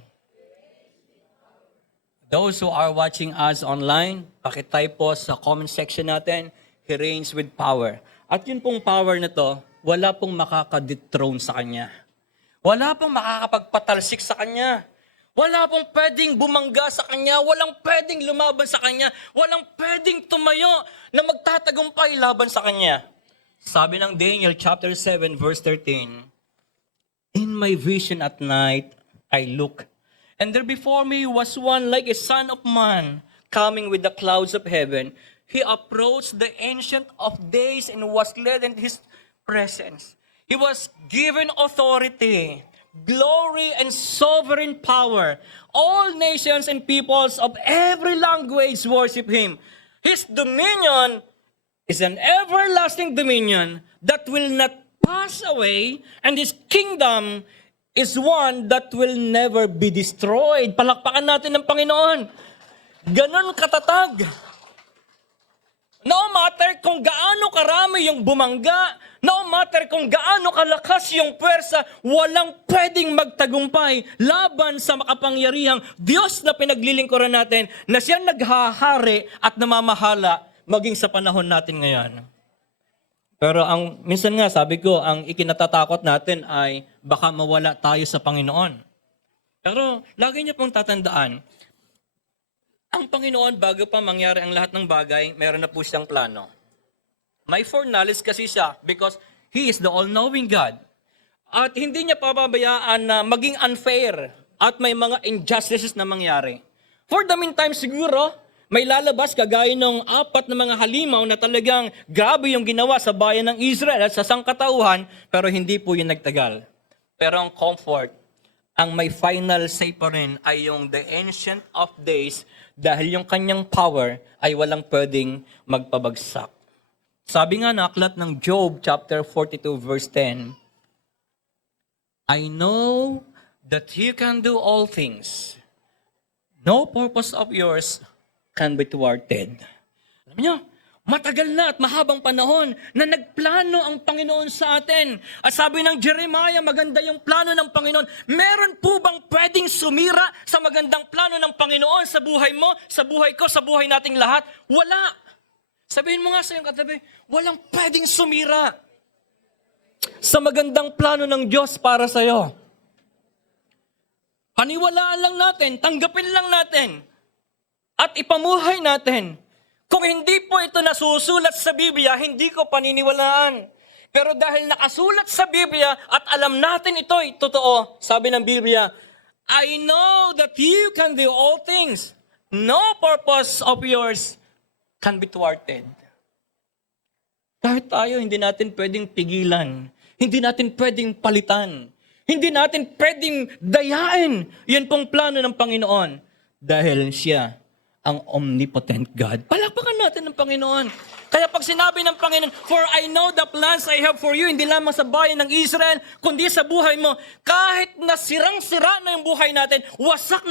Those who are watching us online, pakitype po sa comment section natin, He reigns with power. At yun pong power na to, wala pong makaka-dethrone sa Kanya. Wala pong makakapagpatalsik sa Kanya. Wala pong pwedeng bumangga sa Kanya. Walang pwedeng lumaban sa Kanya. Walang pwedeng tumayo na magtatagumpay laban sa Kanya. Sabi ng Daniel chapter 7 verse 13, in my vision at night, I look, and there before me was one like a son of man, coming with the clouds of heaven. He approached the Ancient of Days and was led in His presence. He was given authority, glory, and sovereign power. All nations and peoples of every language worship Him. His dominion is an everlasting dominion that will not pass away, and His kingdom is one that will never be destroyed. Palakpakan natin ng Panginoon. Ganon katatag. No matter kung gaano karami yung bumangga, no matter kung gaano kalakas yung pwersa, walang pwedeng magtagumpay laban sa makapangyarihang Diyos na pinaglilingkuran natin, na Siya naghahari at namamahala maging sa panahon natin ngayon. Pero minsan nga, sabi ko, ang ikinatatakot natin ay baka mawala tayo sa Panginoon. Pero lagi niyo pong tatandaan, ang Panginoon, bago pa mangyari ang lahat ng bagay, meron na po siyang plano. May foreknowledge kasi siya because He is the all-knowing God. At hindi niya pababayaan na maging unfair at may mga injustices na mangyari. For the meantime, siguro, may lalabas kagaya ng 4 na mga halimaw na talagang grabe yung ginawa sa bayan ng Israel at sa sangkatauhan, pero hindi po yun nagtagal. Pero ang comfort, ang may final say pa rin ay yung the Ancient of Days, dahil yung kanyang power ay walang pwedeng magpabagsak. Sabi nga na aklat ng Job chapter 42 verse 10, I know that You can do all things. No purpose of yours can be thwarted. Alam niyo, matagal na at mahabang panahon na nagplano ang Panginoon sa atin. At sabi ng Jeremiah, maganda yung plano ng Panginoon. Meron po bang pwedeng sumira sa magandang plano ng Panginoon sa buhay mo, sa buhay ko, sa buhay nating lahat? Wala. Sabihin mo nga sa iyong katabi, walang pwedeng sumira sa magandang plano ng Diyos para sa iyo. Paniwalaan lang natin, tanggapin lang natin, at ipamuhay natin. Kung hindi po ito nasusulat sa Biblia, hindi ko paniniwalaan. Pero dahil nakasulat sa Biblia at alam natin ito'y totoo, sabi ng Biblia, I know that You can do all things. No purpose of yours can be thwarted. Kahit tayo, hindi natin pwedeng pigilan. Hindi natin pwedeng palitan. Hindi natin pwedeng dayain. Yan pong plano ng Panginoon. dahil siya ang omnipotent God. Palakpakan natin ng Panginoon. Kaya pag sinabi ng Panginoon, for I know the plans I have for you, hindi lamang sa bayan ng Israel, kundi sa buhay mo, kahit na sirang-sira na yung buhay natin, wasak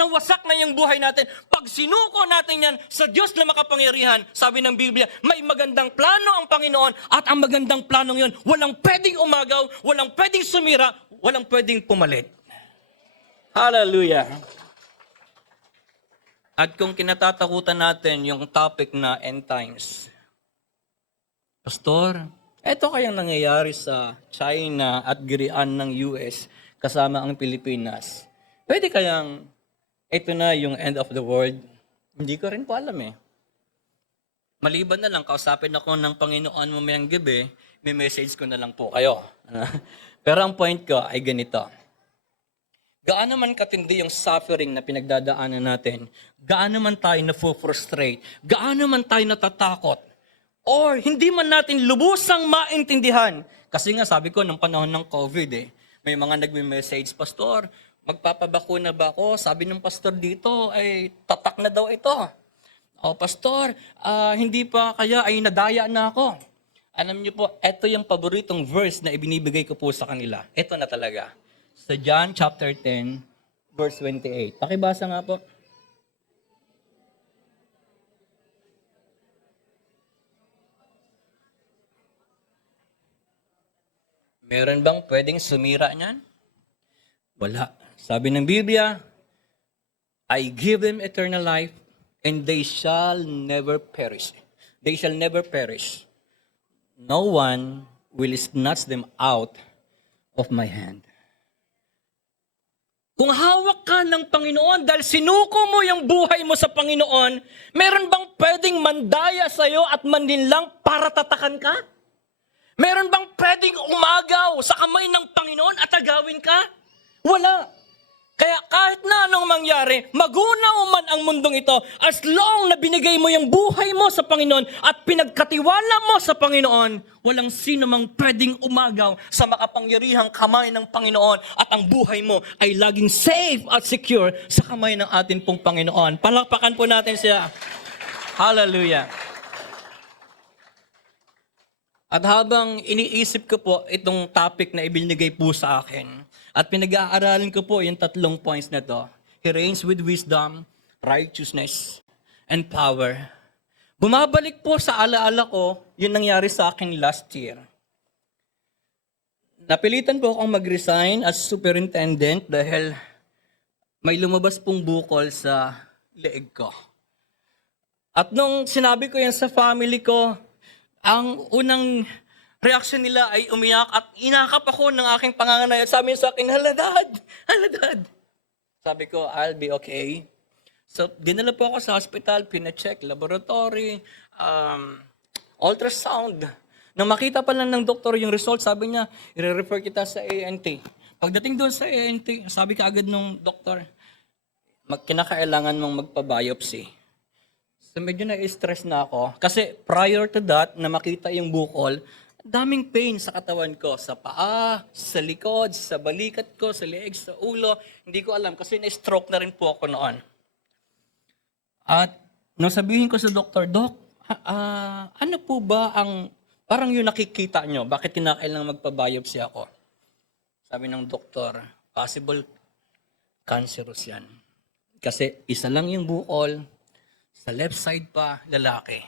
na yung buhay natin, pag sinuko natin yan sa Diyos na makapangyarihan, sabi ng Biblia, may magandang plano ang Panginoon, at ang magandang planong yun, walang pwedeng umagaw, walang pwedeng sumira, walang pwedeng pumalit. Hallelujah! At kung kinatatakutan natin yung topic na end times, Pastor, eto kayang nangyayari sa China at girian ng US kasama ang Pilipinas. Pwede kayang ito na yung end of the world? Hindi ko rin po alam eh. Maliban na lang, kausapin ako ng Panginoon mamayang gabi, may message ko na lang po kayo. Pero ang point ko ay ganito. Gaano man katindi yung suffering na pinagdadaanan natin, gaano man tayo na-frustrate, gaano man tayo natatakot, or hindi man natin lubusang maintindihan. Kasi nga sabi ko, nung panahon ng COVID may mga nagme-message, Pastor, magpapabakuna ba ako? Sabi ng pastor dito, ay tatak na daw ito. O Pastor, hindi pa kaya ay nadaya na ako. Alam niyo po, ito yung paboritong verse na ibinibigay ko po sa kanila. Ito na talaga. Sa John chapter 10, verse 28. Pakibasa nga po. Meron bang pwedeng sumira niyan? Wala. Sabi ng Biblia, I give them eternal life and they shall never perish. They shall never perish. No one will snatch them out of my hand. Kung hawak ka ng Panginoon dahil sinuko mo yung buhay mo sa Panginoon, meron bang pwedeng mandaya sa'yo at manlinlang para tatakan ka? Meron bang pwedeng umagaw sa kamay ng Panginoon at agawin ka? Wala. Kaya kahit na anong mangyari, magunaw man ang mundong ito, as long na binigay mo yung buhay mo sa Panginoon at pinagkatiwala mo sa Panginoon, walang sino mang pwedeng umagaw sa makapangyarihang kamay ng Panginoon at ang buhay mo ay laging safe at secure sa kamay ng ating pong Panginoon. Palakpakan po natin siya. Hallelujah. At habang iniisip ko po itong topic na ibinigay po sa akin, at pinag-aaralin ko po yung 3 points na to, He reigns with wisdom, righteousness, and power. Bumabalik po sa alaala ko yung nangyari sa akin last year. Napilitan po akong mag-resign as superintendent dahil may lumabas pong bukol sa leeg ko. At nung sinabi ko yan sa family ko, ang unang reaction nila ay umiyak at inakap ako ng aking panganganay at sabi sa akin, Haladad! Sabi ko, I'll be okay. So, dinala po ako sa hospital, pina-check, laboratory, ultrasound. Nang makita pa lang ng doktor yung result, sabi niya, i-refer kita sa ANT. Pagdating doon sa ANT, sabi ka agad ng doktor, kinakailangan mong magpa-biopsy. So medyo na-stress na ako. Kasi prior to that, na makita yung bukol, daming pain sa katawan ko. Sa paa, sa likod, sa balikat ko, sa leeg, sa ulo. Hindi ko alam kasi na-stroke na rin po ako noon. At nung sabihin ko sa doktor, Dok, ano po ba ang, parang yung nakikita nyo, bakit kinakailangan magpa-biopsy ako? Sabi ng doktor, possible cancerous yan. Kasi isa lang yung bukol, sa left side pa, lalaki.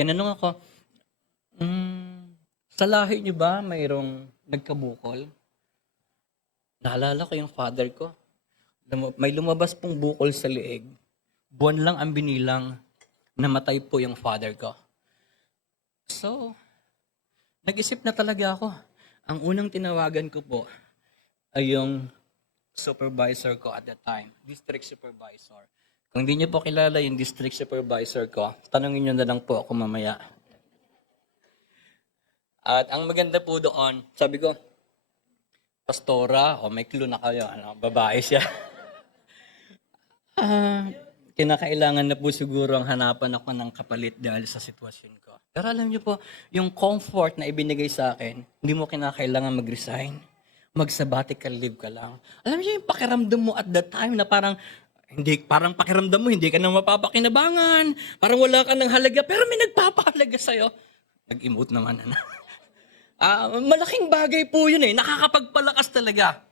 Tinanong ako, sa lahi niyo ba mayroong nagkabukol? Naalala ko yung father ko. May lumabas pong bukol sa leeg. Buwan lang ang binilang, namatay po yung father ko. So, nag-isip na talaga ako. Ang unang tinawagan ko po ay yung supervisor ko at that time, district supervisor. Kung hindi niyo po kilala yung district supervisor ko, tanungin niyo na lang po ako mamaya. At ang maganda po doon, sabi ko, Pastora, may clue na kayo, babae siya. Kinakailangan na po siguro ang hanapan ako ng kapalit dahil sa sitwasyon ko. Pero alam niyo po, yung comfort na ibinigay sa akin, hindi mo kinakailangan mag-resign, mag-sabbatical leave ka lang. Alam niyo yung pakiramdam mo at that time na parang, hindi, parang pakiramdam mo, hindi ka na mapapakinabangan, parang wala ka ng halaga, pero may nagpapahalaga sa'yo. Nag-emote naman, ano? Malaking bagay po yun eh, nakakapagpalakas talaga.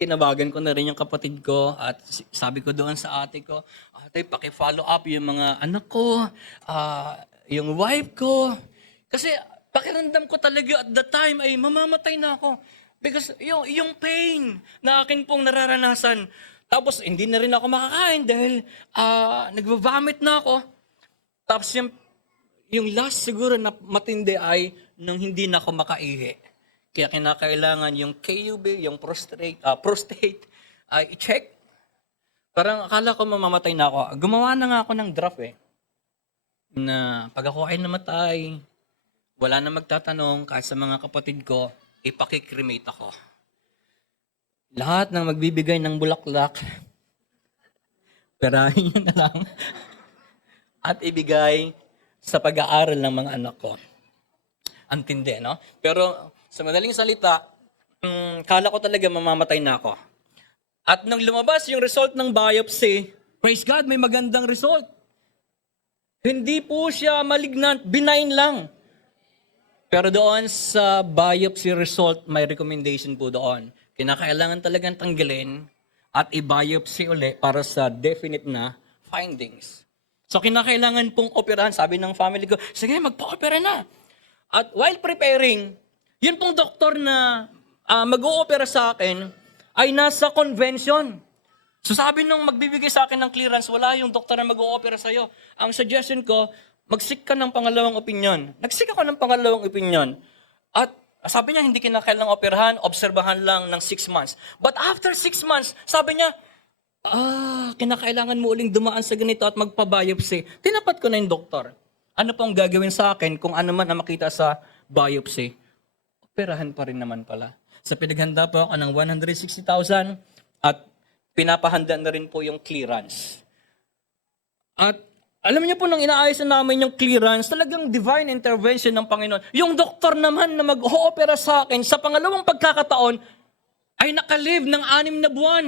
Tinabagan ko na rin yung kapatid ko at sabi ko doon sa ate ko, ate, paki-follow up yung mga anak ko, yung wife ko. Kasi pakiramdam ko talaga at the time ay mamamatay na ako. Because yung pain na akin pong nararanasan. Tapos hindi na rin ako makakain dahil nagvomit na ako. Tapos yung last siguro na matindi ay nung hindi na ako makaihi. Kaya kinakailangan yung KUB, yung prostate, i-check. Parang akala ko mamamatay na ako. Gumawa na nga ako ng draft na pag ako ay namatay, wala na magtatanong kahit sa mga kapatid ko, ipakikremate ako. Lahat ng magbibigay ng bulaklak, perahin nyo na lang at ibigay sa pag-aaral ng mga anak ko. Ang tindi, no? Pero sa madaling salita, kala ko talaga mamamatay na ako. At nung lumabas yung result ng biopsy, praise God, may magandang result. Hindi po siya malignant, benign lang. Pero doon sa biopsy result, may recommendation po doon. Kinakailangan talagang tanggalin at i-biopsy uli para sa definite na findings. So kinakailangan pong operahan. Sabi ng family ko, sige, magpa-opera na. At while preparing, yun pong doktor na mag-o-opera sa akin ay nasa convention. So sabi nung magbibigay sa akin ng clearance, wala yung doktor na mag-o-opera sa'yo. Ang suggestion ko, mag-seek ka ng pangalawang opinion. Nag-seek ako ng pangalawang opinion. At sabi niya, hindi kinakailangang operahan, obserbahan lang ng 6 months. But after 6 months, sabi niya, kinakailangan mo uling dumaan sa ganito at magpa-biopsy. Tinapat ko na yung doktor. Ano pong gagawin sa akin kung ano man ang makita sa biopsy? Operahan pa rin naman pala. Sa pinaghanda po ako ng 160,000 at pinapahanda na rin po yung clearance. At alam niyo po, nang inaayos na namin yung clearance, talagang divine intervention ng Panginoon. Yung doktor naman na mag-o-opera sa akin, sa pangalawang pagkakataon, ay nakalive ng 6 na buwan.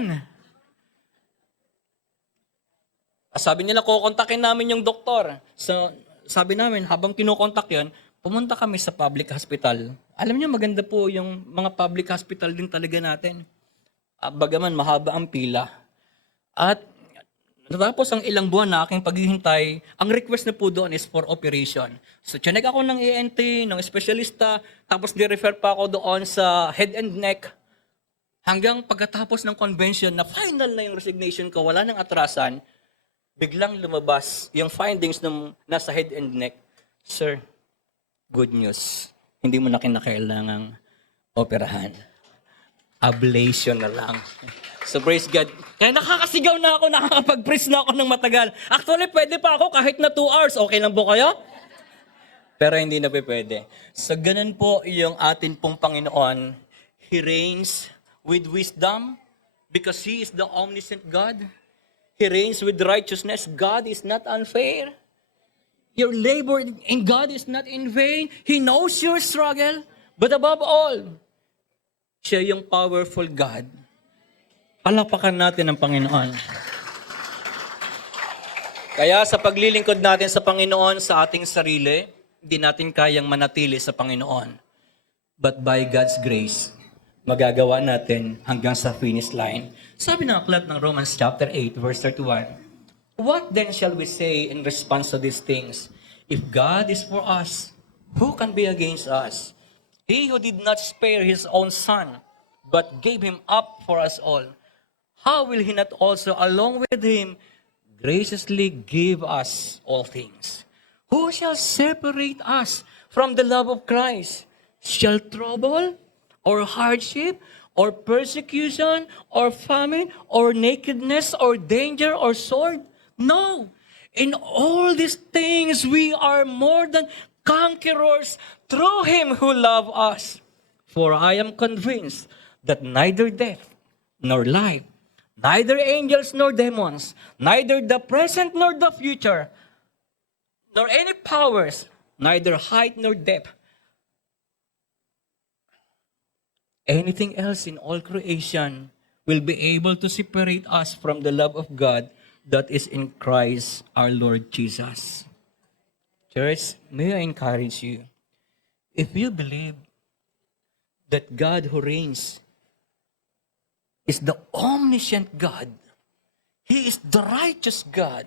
Sabi nila, kukontakin namin yung doktor. So, sabi namin, habang kinukontak yun, pumunta kami sa public hospital. Alam niyo, maganda po yung mga public hospital din talaga natin. Bagaman, mahaba ang pila. At natapos ang ilang buwan na aking paghihintay, ang request na po doon is for operation. So, chinek ako ng ENT, ng espesyalista, tapos di-refer pa ako doon sa head and neck. Hanggang pagkatapos ng convention na final na yung resignation ko, wala nang atrasan, biglang lumabas yung findings ng nasa head and neck. Sir, good news. Hindi mo na kinakailangang operahan. Ablation na lang. So praise God. Kaya nakakasigaw na ako, nakakapag-praise na ako ng matagal. Actually, pwede pa ako kahit na 2 hours. Okay lang po kayo? Pero hindi na pwede. So ganun po yung atin pong Panginoon. He reigns with wisdom because He is the omniscient God. He reigns with righteousness. God is not unfair. Your labor in God is not in vain. He knows your struggle. But above all, siya yung powerful God. Palakpakan natin ang Panginoon. Kaya sa paglilingkod natin sa Panginoon sa ating sarili, hindi natin kayang manatili sa Panginoon. But by God's grace, magagawa natin hanggang sa finish line. Sabi ng aklat ng Romans chapter 8, verse 31, what then shall we say in response to these things? If God is for us, who can be against us? He who did not spare His own Son, but gave Him up for us all, how will He not also, along with Him, graciously give us all things? Who shall separate us from the love of Christ? Shall trouble, or hardship, or persecution, or famine, or nakedness, or danger, or sword? No. In all these things, we are more than conquerors through Him who loved us. For I am convinced that neither death, nor life, neither angels nor demons, neither the present nor the future, nor any powers, neither height nor depth, anything else in all creation will be able to separate us from the love of God that is in Christ our Lord Jesus. Church, may I encourage you, if you believe that God who reigns is the omniscient God, He is the righteous God,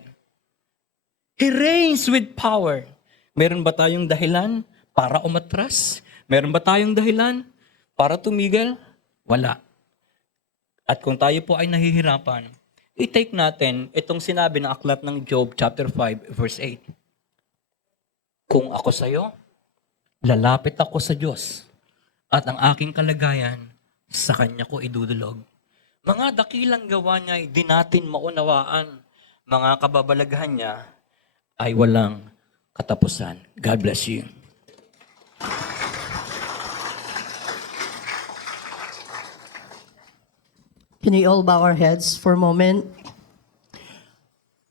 He reigns with power. Meron ba tayong dahilan para umatras? Meron ba tayong dahilan para tumigil? Wala. At kung tayo po ay nahihirapan, i-take natin itong sinabi ng aklat ng Job chapter 5 verse 8. Kung ako sa'yo, lalapit ako sa Diyos at ang aking kalagayan sa Kanya ko idudulog. Mga dakilang gawa niya ay di natin maunawaan. Mga kababalaghan niya ay walang katapusan. God bless you. Can we all bow our heads for a moment?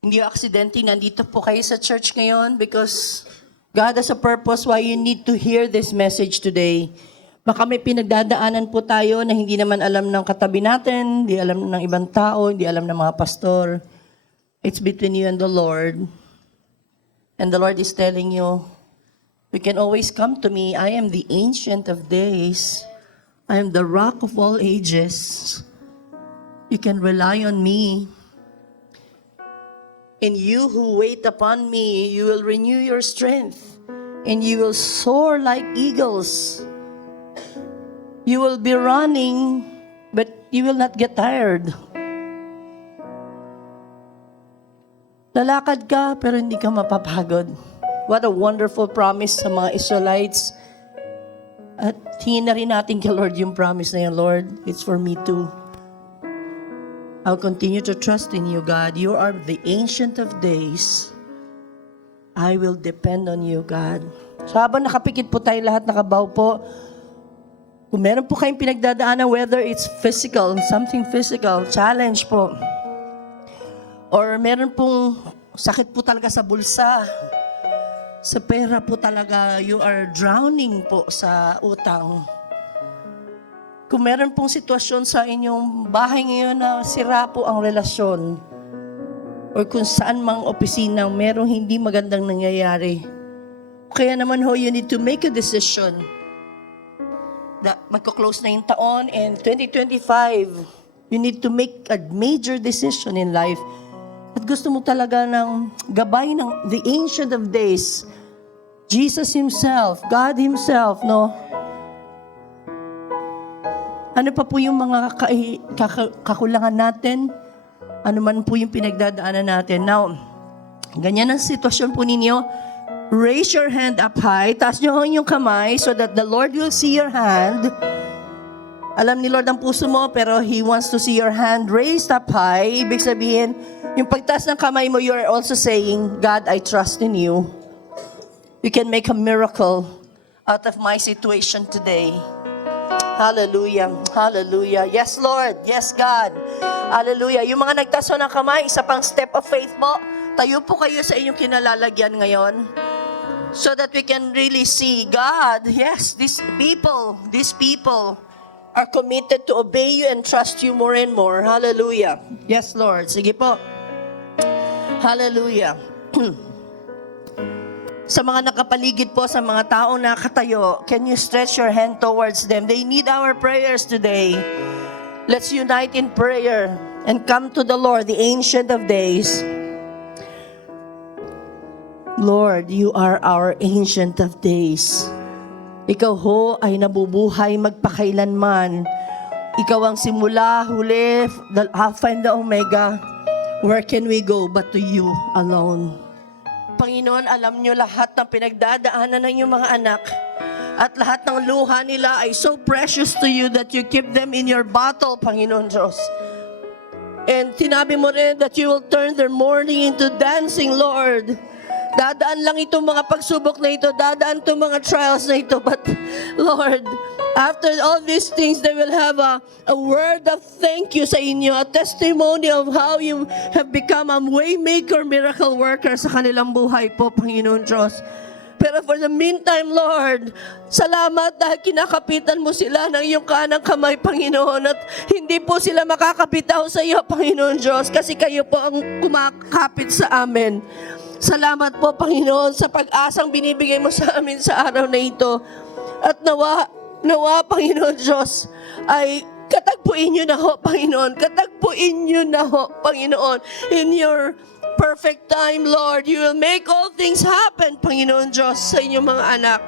Hindi aksidente, nandito po kayo sa church ngayon because God has a purpose why you need to hear this message today. Baka may pinagdadaanan po tayo na hindi naman alam ng katabi natin, hindi alam ng ibang tao, hindi alam ng mga pastor. It's between you and the Lord. And the Lord is telling you, you can always come to me. I am the Ancient of Days. I am the Rock of all ages. You can rely on me. And you who wait upon me, you will renew your strength. And you will soar like eagles. You will be running, but you will not get tired. Lalakad ka, pero hindi ka mapapagod. What a wonderful promise sa mga Israelites. At hingin na rin natin kay Lord yung promise na yun, Lord, it's for me too. I'll continue to trust in you, God. You are the Ancient of Days. I will depend on you, God. So habang nakapikit po tayo lahat, nakabaw po, kung meron po kayong pinagdadaanan, whether it's physical, something physical, challenge po, or meron pong sakit po talaga sa bulsa, sa pera po talaga, you are drowning po sa utang. Kung meron pong sitwasyon sa inyong bahay ngayon na sira po ang relasyon, or kung saan mang opisina merong hindi magandang nangyayari, kaya naman ho, you need to make a decision. Magko-close na yung taon, and 2025, you need to make a major decision in life. At gusto mo talaga ng gabay ng the Ancient of Days, Jesus Himself, God Himself, no? Ano pa po yung mga kakulangan natin? Ano man po yung pinagdadaanan natin? Now, ganyan ang sitwasyon po ninyo. Raise your hand up high. Taas nyo yung kamay so that the Lord will see your hand. Alam ni Lord ang puso mo, pero He wants to see your hand raised up high. Ibig sabihin, yung pagtaas ng kamay mo, you're also saying, God, I trust in you. You can make a miracle out of my situation today. Hallelujah. Hallelujah. Yes, Lord. Yes, God. Hallelujah. Yung mga nagtaas ng kamay, isa pang step of faith mo. Tayo po kayo sa inyong kinalalagyan ngayon. So that we can really see, God, yes, these people are committed to obey you and trust you more and more. Hallelujah. Yes, Lord. Sige po. Hallelujah. Sa mga nakapaligid po, sa mga taong nakatayo, can you stretch your hand towards them? They need our prayers today. Let's unite in prayer and come to the Lord, the Ancient of Days. Lord, you are our Ancient of Days. Ikaw ho ay nabubuhay magpakailanman. Ikaw ang simula, huli, the Alpha and the Omega. Where can we go but to you alone? Panginoon, alam niyo lahat ng pinagdadaanan ng iyong mga anak. At lahat ng luha nila ay so precious to you that you keep them in your bottle, Panginoon Diyos. And sinabi mo rin that you will turn their mourning into dancing, Lord. Dadaan lang itong mga pagsubok na ito, dadaan itong mga trials na ito. But Lord, after all these things, they will have a word of thank you sa inyo, a testimony of how you have become a way maker, miracle worker sa kanilang buhay po, Panginoon Diyos. Pero for the meantime, Lord, salamat dahil kinakapitan mo sila ng iyong kanang kamay, Panginoon, at hindi po sila makakapitaw sa iyo, Panginoon Diyos, kasi kayo po ang kumakapit sa amin. Salamat po, Panginoon, sa pag-asang binibigay mo sa amin sa araw na ito. At nawa, Panginoon Diyos, ay katagpuin niyo na ho, Panginoon. Katagpuin niyo na ho, Panginoon. In your perfect time, Lord, you will make all things happen, Panginoon Diyos, sa inyong mga anak.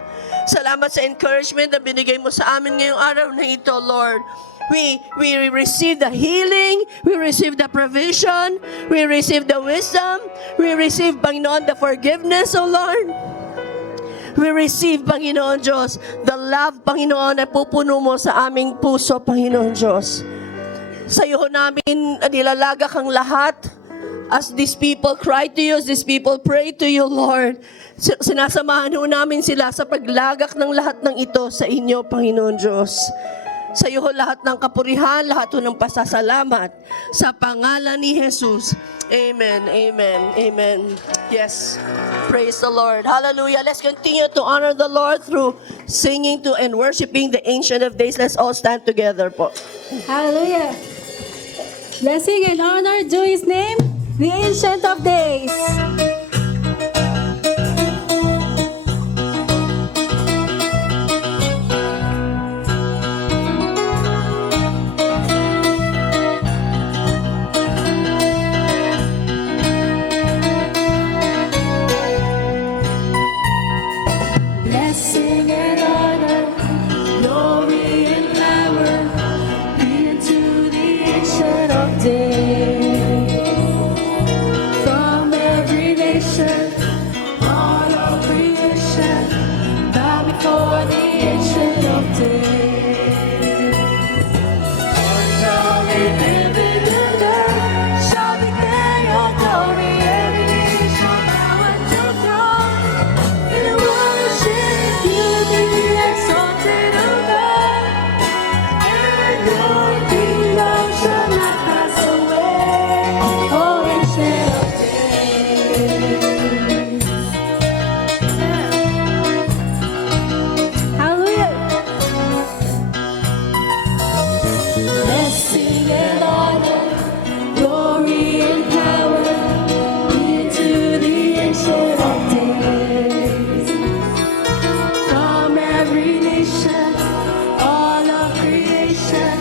Salamat sa encouragement na binigay mo sa amin ngayong araw na ito, Lord. We receive the healing, we receive the provision, we receive the wisdom, we receive, Panginoon, the forgiveness, O Lord. We receive, Panginoon Diyos, the love, Panginoon, na pupuno mo sa aming puso, Panginoon Diyos. Sa iyo namin nilalagak ang lahat. As these people cry to you, as these people pray to you, Lord, sinasamahan ho namin sila sa paglagak ng lahat ng ito sa inyo, Panginoon Diyos. Sa iyo lahat ng kapurihan, lahat ng pasasalamat. Sa pangalan ni Jesus. Amen, amen, amen. Yes, praise the Lord. Hallelujah. Let's continue to honor the Lord through singing to and worshiping the Ancient of Days. Let's all stand together po. Hallelujah. Blessing and honor to His name, the Ancient of Days. Blessing and honor, glory and power, be unto the Ancient of Days. From every nation, all of creation, bow before the Ancient of Days. All in heaven and earth shall declare your glory. Every knee shall bow at your throne. In worship you be exalted, O God, and your kingdom shall not pass away. O Ancient of Days. Hallelujah. Blessing and honor, glory and power, be to the Ancient of Days. From every nation, all of creation,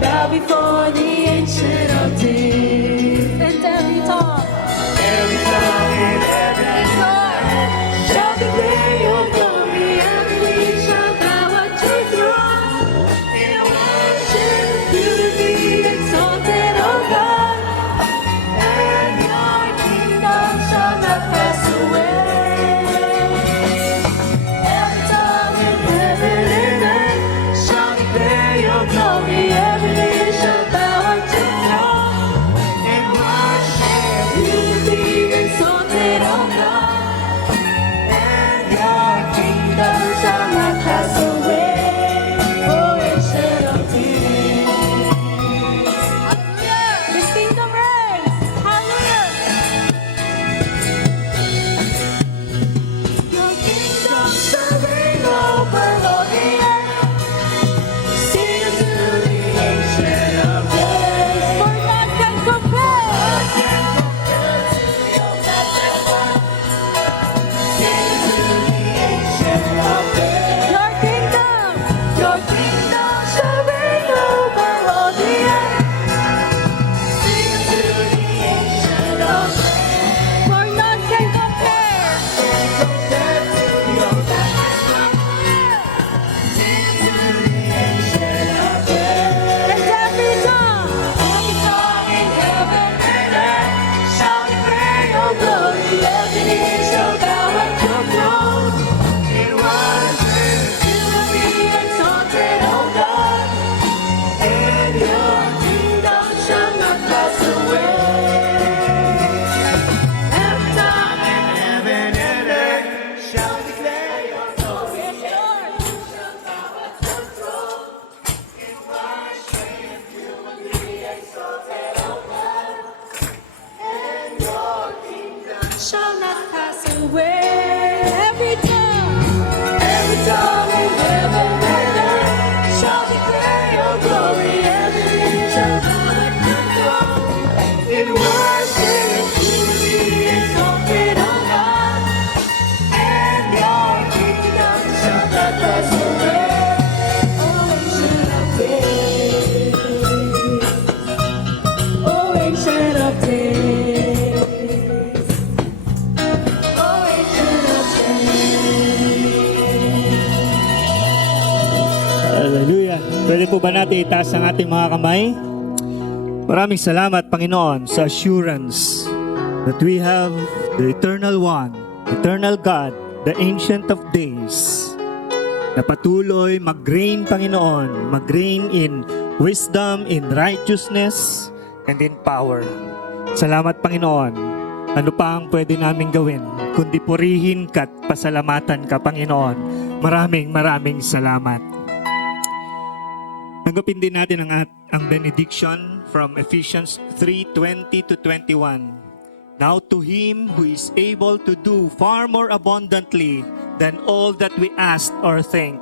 bow before the Ancient of Days. And every tongue in every heart shall declare your glory. Every knee shall bow at your throne. In worship you be exalted, O God, and your kingdom shall not pass away. Every tongue in heaven and earth shall declare your glory. Every knee shall bow at your throne. In worship you be exalted, O God, and your kingdom shall not pass away. O Ancient of Days. His kingdom reigns. Hallelujah. Your kingdom shall reign over all the earth. Sing to the Ancient of Days. For none can compare. Sing to the Ancient of Days. Your kingdom shall reign over all the earth. Sing to the Ancient of Days. For none can compare. Sing to the Ancient of Days. And every tongue in heaven and earth shall declare your glory. Every knee shall bow at your throne. In worship you will be exalted, O God, and your kingdom shall not pass away. Every tongue in heaven and earth shall declare your glory. Lord, you shall bow at your throne. In worship you will be exalted, O God, and your kingdom shall not pass away. Every tongue Ancient of Days. Oh, Ancient of Hallelujah. Pwede po ba natin itaas ang ating mga kamay? Maraming salamat, Panginoon, sa assurance that we have the Eternal One, Eternal God, the Ancient of Days, na patuloy mag-reign, Panginoon, mag-reign in wisdom, in righteousness, and in power. Salamat, Panginoon. Ano pa ang pwede namin gawin kundi purihin ka at pasalamatan ka, Panginoon. Maraming salamat. Tanggapin din natin ang benediction from Ephesians 3:20 to 21. Now to Him who is able to do far more abundantly than all that we ask or think,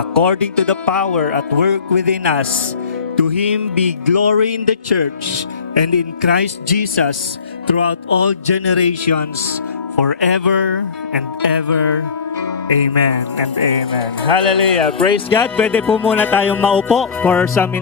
according to the power at work within us, to Him be glory in the church and in Christ Jesus throughout all generations, forever and ever. Amen and amen. Hallelujah. Praise God. Pwede po muna tayong maupo for some